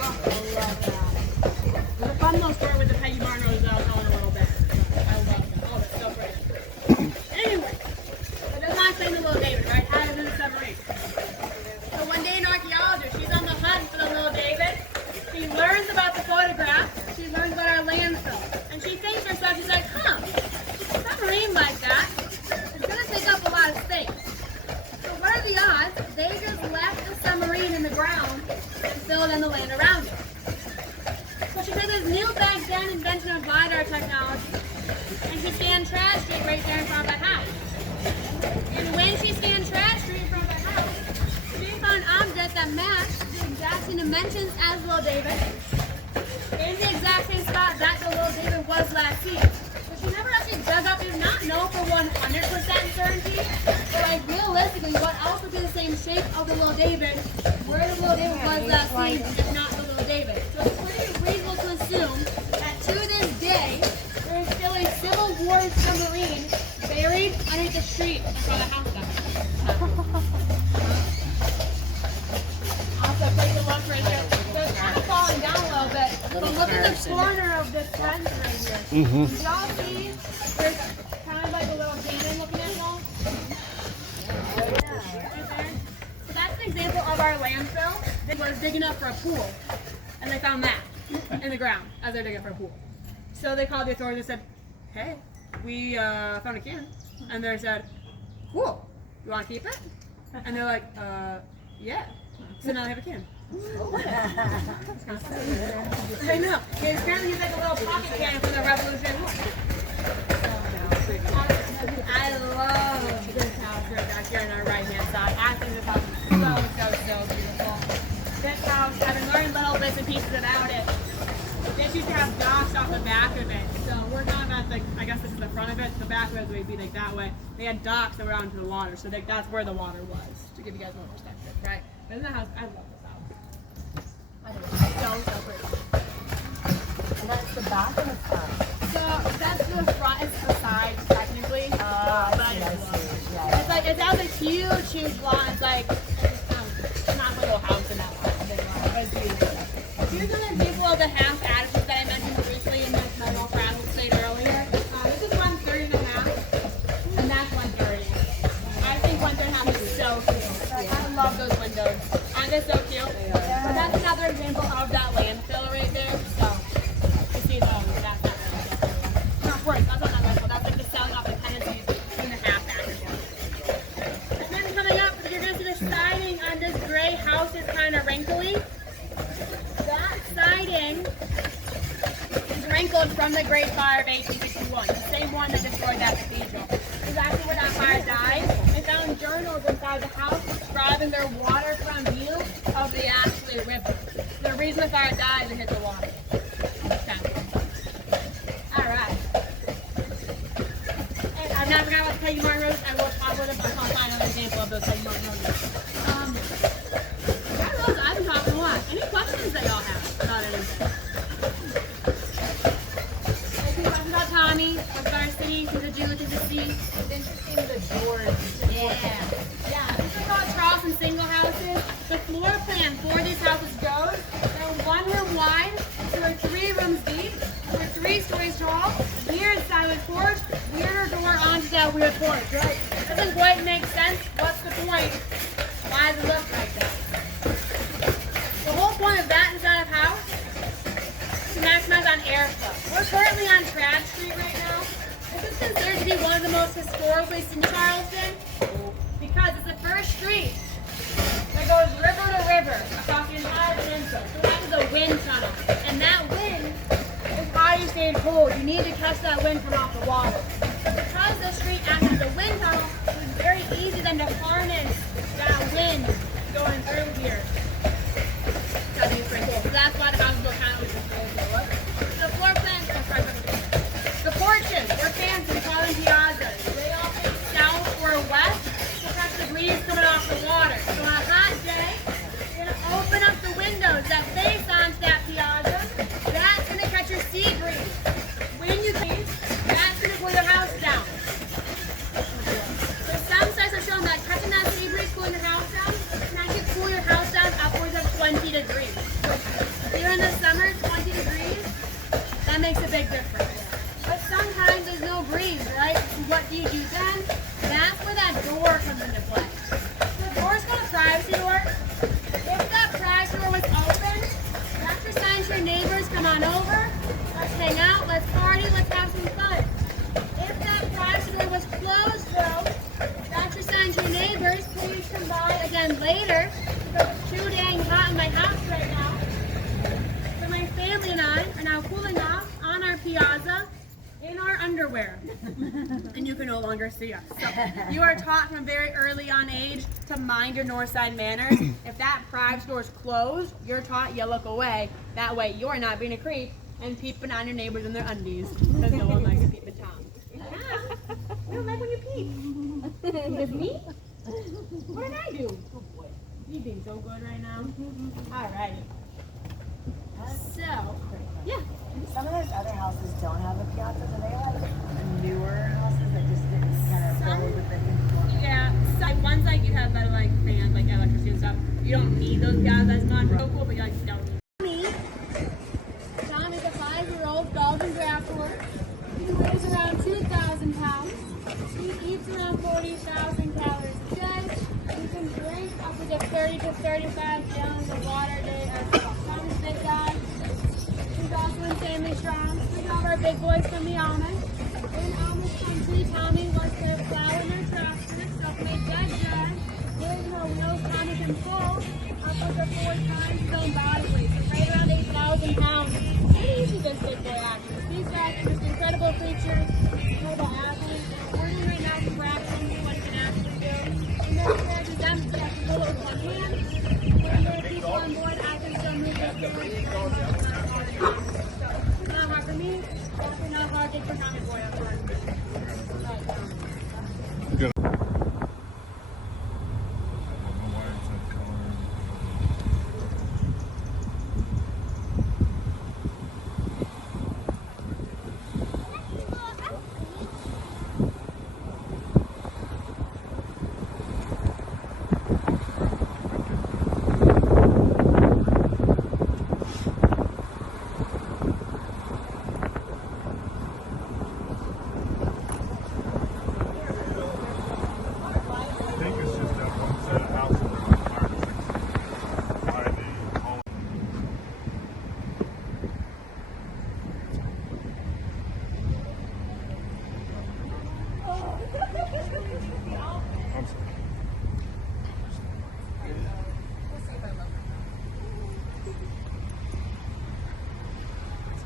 Oh, I love that. There's a fun little story with the Peggy Martin roses I'll tell in a little bit. I love that. Oh, that's so pretty. Anyway, but that's not explain the Little David, right? How to do the submarine. So one day an archaeologist, she's on the hunt for the Little David. She learns about the photograph. She learns about our landfill. And she thinks to herself, she's like, a submarine like that is going to take up a lot of space. So what are the odds? They just left the submarine in the ground and filled in the land around it. So she took this new back then invention of LiDAR technology and she scanned Trash Street right there in front of the house. And when she scanned Trash Street in front of the house, she found objects that matched the exact same dimensions as Little David in the exact same spot that the Little David was last seen. So she never actually dug up, did not know for 100% certainty, but like realistically, what else would be the same shape of the Little David, where the Little David was last seen, if not the Little David. So it's pretty reasonable to assume that to this day, there is still a Civil War submarine buried underneath the street in front of the house. Also, take a look right here. So it's kind of falling down a little bit. But look at the corner of this fence right here. Mm-hmm. Do y'all see? There's kind of like a little cannon looking at y'all. Right there. So that's an example of our landfill. They were digging up for a pool, and they found that in the ground as they're digging for a pool. So they called the authorities and said, "Hey, we found a cannon," and they said, "Cool. You want to keep it?" And they're like, "Yeah." So now they have a cannon. I know. Apparently he's like a little pocket cannon from the Revolutionary War. I love this house right back here on our right hand side. I think this house is so beautiful. This house, having learned little bits and pieces about it, this used to have docks off the back of it. So we're talking about, like, I guess this is the front of it. The back of it would be like that way. They had docks that were out into the water, so that's where the water was, to give you guys more perspective, right? But in the house, I love this house. I think it's so pretty. And that's the back and the front. So that's the front, it's the side technically. But I see. Yeah. It's like, it has a huge lawn. It's like, it's not like a little house in that one. But it's beautiful. Here's an example of the half attitude that I mentioned briefly in my little frazzle state earlier. This is 130 and a half, and that's 130. I think 130 and a half is so cute. I love those windows. Aren't they so cute? Yeah. But that's another example of that landfill right there. So, you see those, that's not landfill. No, of course, that's not landfill. That's house is kind of wrinkly. That siding is wrinkled from the Great Fire of 1861, the same one that destroyed that cathedral. Is actually where that fire died. They found journals inside the house describing their waterfront view of the Ashley River. The reason the fire died is it hit the water. Okay. All right. And I've not forgot about the Peggy Martin roses. I will talk about them. I'll find another example of those Peggy Martin roses. I've been talking a lot. Any questions that y'all have about anything? Any questions about Tommy? What's our city? Who's a Jew? Who's a sea? It's interesting the doors. Yeah, these are called Charleston single houses. The floor plan for these houses goes, they're 1 room wide, so they're 3 rooms deep, they're 3 stories tall, weird silent porch, weirder door onto that weird porch, right? Doesn't quite make sense. What's the point? Why does it look like that? The whole point of that inside of house is to maximize on airflow. We're currently on Carriage Street right now. This is considered to be one of the most historic places in Charleston because it's the first street that goes river to river across the entire peninsula. So that is a wind tunnel. And that wind is how you stay cold. You need to catch that wind from off the water. So because the street acts as a wind tunnel, it's very easy then to harness that wind going through here. That'd be pretty cool. So that's why the houses look kind of like this. The floor plan, the porches, we're fancy, we call them piazzas. They all face south or west to catch the breeze coming off the water. So on a hot day, you're going to open up the windows that face onto that piazza. That's going to catch your sea breeze. When you breeze, that's going to cool your house down. So some sites are showing that catching that sea breeze, cooling your house down, can actually cool your house down upwards of 20 degrees. Here in the summer, 20 degrees, that makes a big difference. But sometimes there's no breeze, right? So what do you do then? That's where that door comes into play. The door's called a privacy door. If that privacy door was open, that's your sign to your neighbors, come on over, let's hang out, let's party, let's have some fun. If that privacy door was closed though, that's your sign to your neighbors, please come by again later, because it's too dang hot in my house right now. So my family and I are now cooling off on our piazza in our underwear, and you can no longer see us. So you are taught from a very early on age to mind your north side manners. If that privacy door is closed, you're taught you look away. That way you're not being a creep and peeping on your neighbors in their undies, because no one likes to peep at Tom. Yeah, we don't like when you peep. With me? What did I do? Good boy. You being so good right now. All right. So, yeah. Some of those other houses don't have a piazza. Do they like newer houses that just didn't kind of go with the influence? Yeah, so ones like you have better like fans, like electricity and stuff. You don't need those piazzas as much. Real cool, but you like don't need. Tommy's a 5-year-old Belgian Draftwort. He weighs around 2,000 pounds. He eats around 40,000 calories a day. He can drink upwards of 30 to 35 gallons of water a day as well. Tommy's a big guy. He's also insanely strong. We all of our big boys from the Amish. In Amish country, Tommy was their plow and their tractor, self-made bed drive. There's no wheels Tommy can pull upwards of 4 times his own body weight, so right around 8,000 pounds. Pretty easy, this big boy actually. These guys are just incredible creatures, incredible athletes. We're doing right now some practicing what he can actually do. And then compared to them, he has to pull it with one hand. When there are people on board, I can still move this board. So, not hard for me, definitely not hard for Tommy boy up front. Good.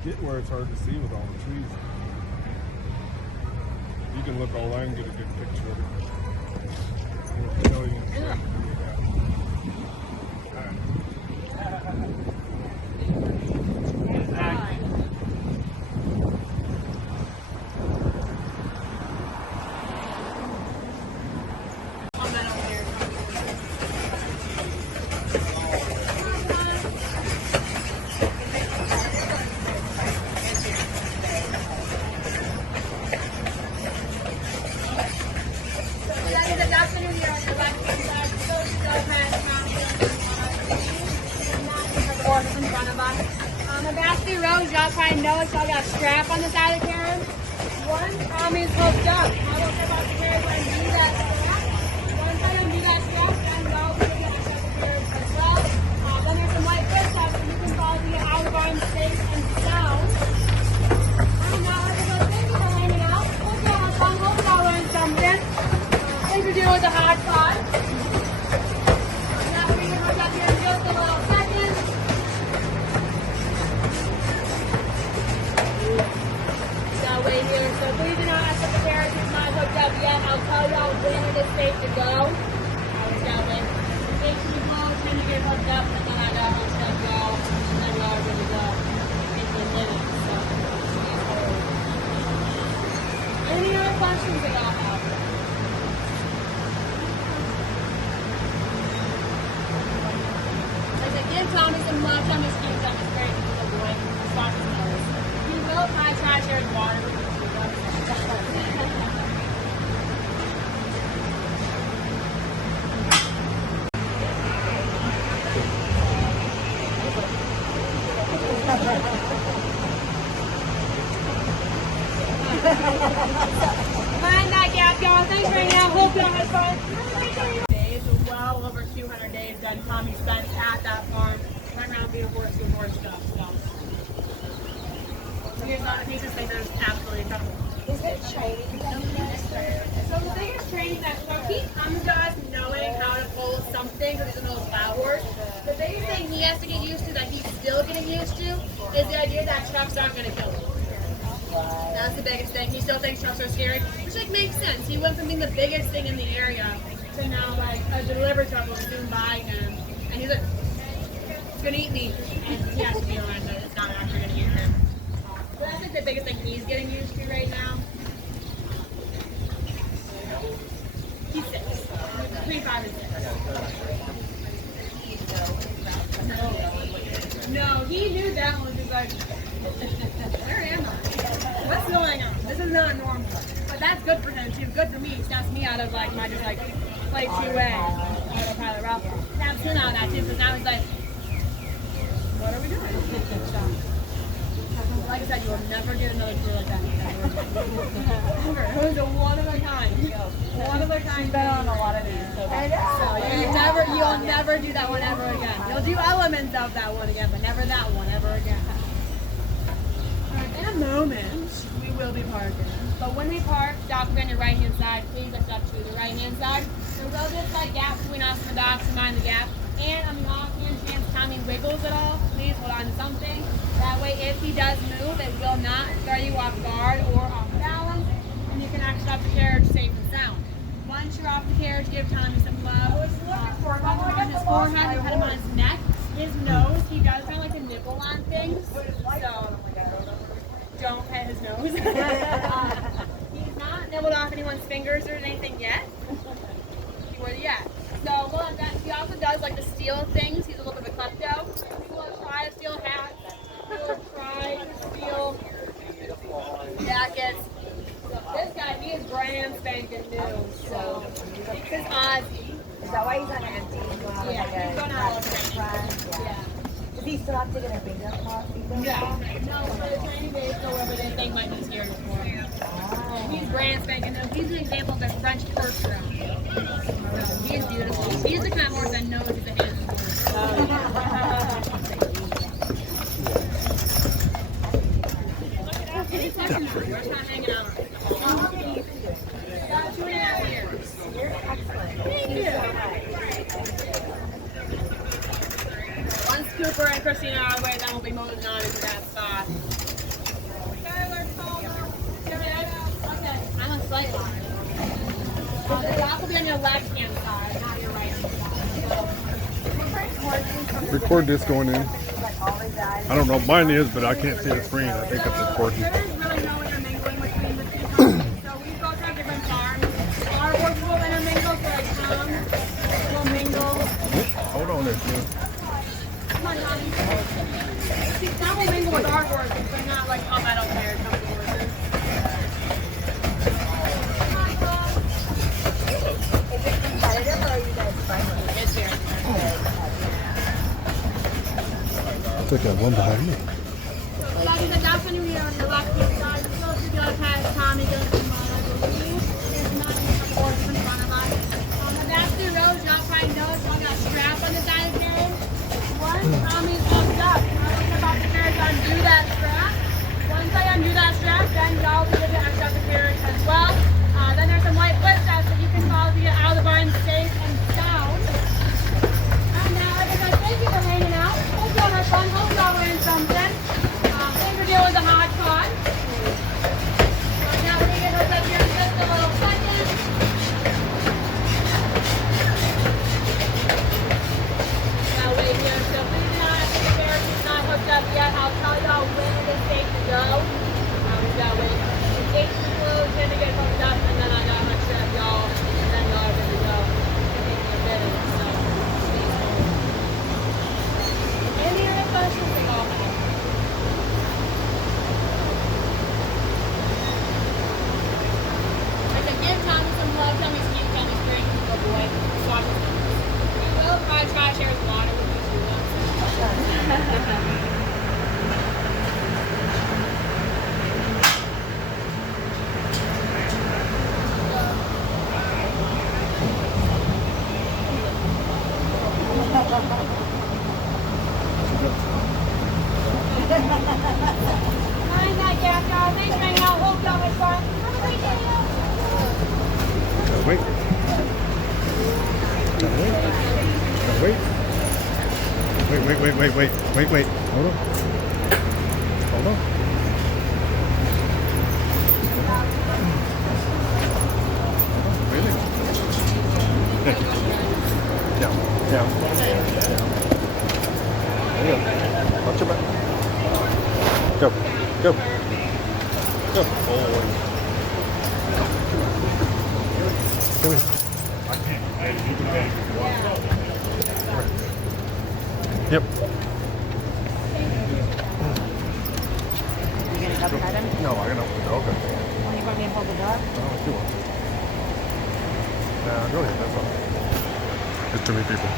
get where it's hard to see with all the trees. You can look all around and get a good picture of it. You know, you can show it. Y'all probably know it, so I got a strap on the side of the carriage. One Tommy's hooked up. I don't care about the carriage when I do that strap. Once I undo that strap, then go to the other side of the carriage as well. Then there's some white footsteps so you can follow to get out of arms safe and sound. And now everybody, thank you for hanging out. Hope y'all have fun. Hope y'all learned something. Things to do with the hodgepodge. Now we're going to hook up here in just a little second. Way here, so please do not ask if the carriage is not hooked up yet. I'll tell y'all when it is safe to go. Make sure you blow when you get hooked up, and then I know how to go, and then y'all are good to go. In the minute, so. Any other questions that y'all have? I said, give Tommy some love. Tommy's cute. Tommy's great. He's a little boy. He's watching his nose. He will try to share his water. Mind that gap, y'all. Thanks for hanging out. Hope y'all had fun. Days, well over 200 days that Tommy spent at that farm, running around being a horse with horse stuff. So here's all the pieces. There's absolutely incredible. Is there training that you guys do? So the biggest training that he comes to us knowing how to pull something because he's an old plow horse. The biggest thing he has to get used to that he's still getting used to is the idea that trucks aren't going to kill him. That's the biggest thing. He still thinks trucks are scary, which like makes sense. He went from being the biggest thing in the area to now like a delivery truck will zoom by him, and he's like, it's gonna eat me, and he has to realize that it's not actually gonna eat him. So that's like the biggest thing he's getting used to right now. He's 6, between 5 and 6. No, he knew that one. He's like, where am I? What's going on? This is not normal. But that's good for him too. Good for me. It snaps me out of like my just like play 2A autopilot route. Snaps him out of that too because now he's like, what are we doing? Like I said, you will never get another tour like that. Ever. It was a one of a kind. One of a kind. Been on a lot of these. So you'll never do that one ever again. You'll do elements of that one again, but never that one ever again. In a moment, we will be parking. But when we park, stop on your right hand side. Please step to the right hand side. There will be a slight gap between us and the dock, so mind the gap. And on the off hand chance Tommy wiggles at all, please hold on to something. That way, if he does move, it will not throw you off guard or off balance, and you can exit off the carriage safe and sound. Once you're off the carriage, give Tommy some love. Put him on his forehead, put him on his neck, his nose. He does kind of like to nibble on things, so don't pet his nose. He's not nibbled off anyone's fingers or anything yet. He would yet. So well, he also does like to steal things. He's a little bit of a klepto. He will try to steal hats. He will try to steal jackets. So this guy, he is brand spanking new. So this is Ozzy. Is that why he's on empty? Yeah, he's going out of training. Yeah. Does he still have to get a bigger car? No, for the training days, go wherever they think might be scary for him. He's brand spanking new. He's an example of the French purse round. So he is beautiful. He's the kind of horse that knows he's a handsome horse. Any questions? We're just kind of hanging out. About 2.5 years. You're excellent. Thank you. Once Cooper and Christina are away, then we'll be moving on into that spot. sight line. The dock will be on your left-hand side, not your right-hand side. Record this going in. I don't know if mine is, but I can't see the screen. I think it's recording. There is really no intermingling between the two companies. So we both have different farms. Our horses will intermingle, so like Tom will mingle. Hold on there, Jim. Come on, Tommy. See, Tom will mingle with our horses, but not like up at there come with horses. Is it competitive or are you guys friendly? It's very I think I have one behind me. That is a definitely here on the left-hand side. So if you go past Tommy, goes to mine, I believe. There's not a horse in front of us. On the back of the road, y'all probably notice y'all got a strap on the side of the carriage. Once Tommy's hooked up, I was about the carriage undo that strap. Once I undo that strap, then y'all will be able to exit the carriage as well. Then there's some white footsteps that you can follow to get out of the barn safe and sound. And now, like I said, thank you for hanging out. Hope y'all had fun. Hope y'all learned something. Thanks for dealing with the hot pod. So now we're going to get hooked up here in just a little second. Now wait here. So if we do not have the carriage is not hooked up yet, I'll tell y'all when it is safe to go. We've got to wait. The gates are closed, then to get hooked up, and then I got my strap, y'all, and then y'all are good to go. Taking a bit of so. Any other questions that y'all have? I said, give Tommy some love. Tommy's cute. Tommy's great. Good boy. Swap his numbers. We will probably try to share his water with you too, though. Mind that gap, y'all. Thanks for hanging out. Hope y'all had fun. Have a great day, y'all. Wait. Wait. Hold on. Really? Down. There you go. Watch your back. Go. Oh. Come here. Yep. You gonna go pet him? No, I'm gonna open the dog. You want me to hold the dog? Oh, you want? Nah, go ahead. That's all. There's too many people.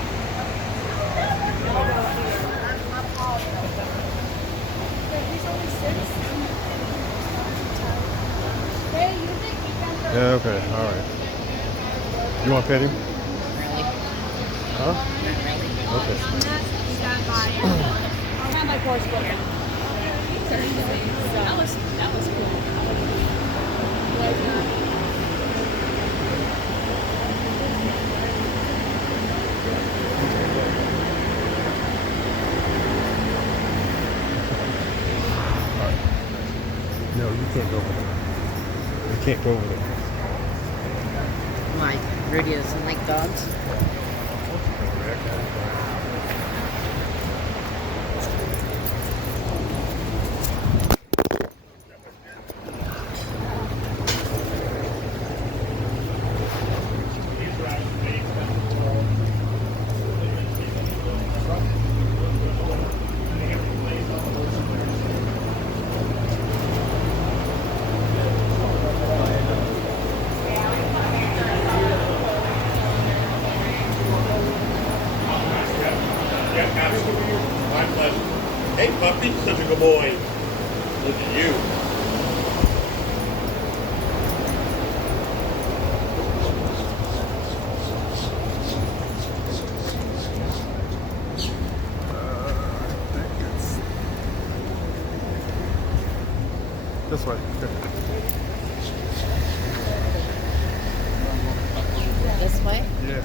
Yeah, okay, all right. You want to pet him? Huh? Okay. I'll have my course book. That was cool. No, you can't go over there. You can't go over there. Why? Rudy doesn't like dogs? My pleasure. Hey, puppy, such a good boy. Look at you. This way. This way? Yeah.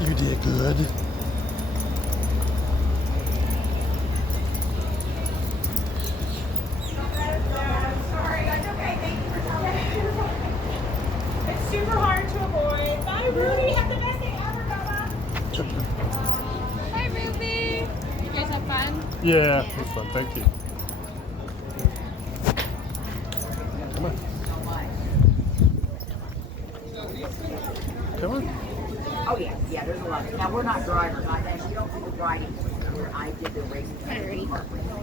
You did good. Yeah, that's fun. Thank you. Come on. Come on. Oh yeah, yeah. There's a lot. Now we're not drivers. We don't do the driving. I did the racing.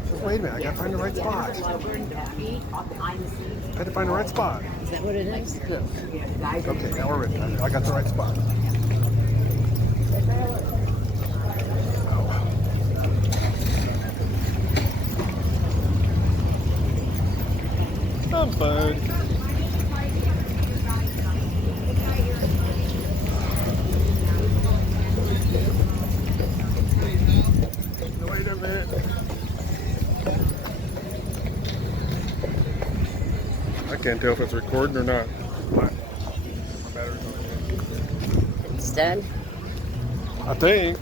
Just wait a minute. I gotta find the right spot. Behind the scenes. I had to find the right spot. Is that what it is? Yes. You know, the guys. Okay, now we're ready. I got the right spot. I'm fine. Wait a minute. I can't tell if it's recording or not. My battery's on. It's dead. I think.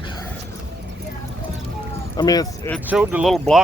I mean, it showed the little block.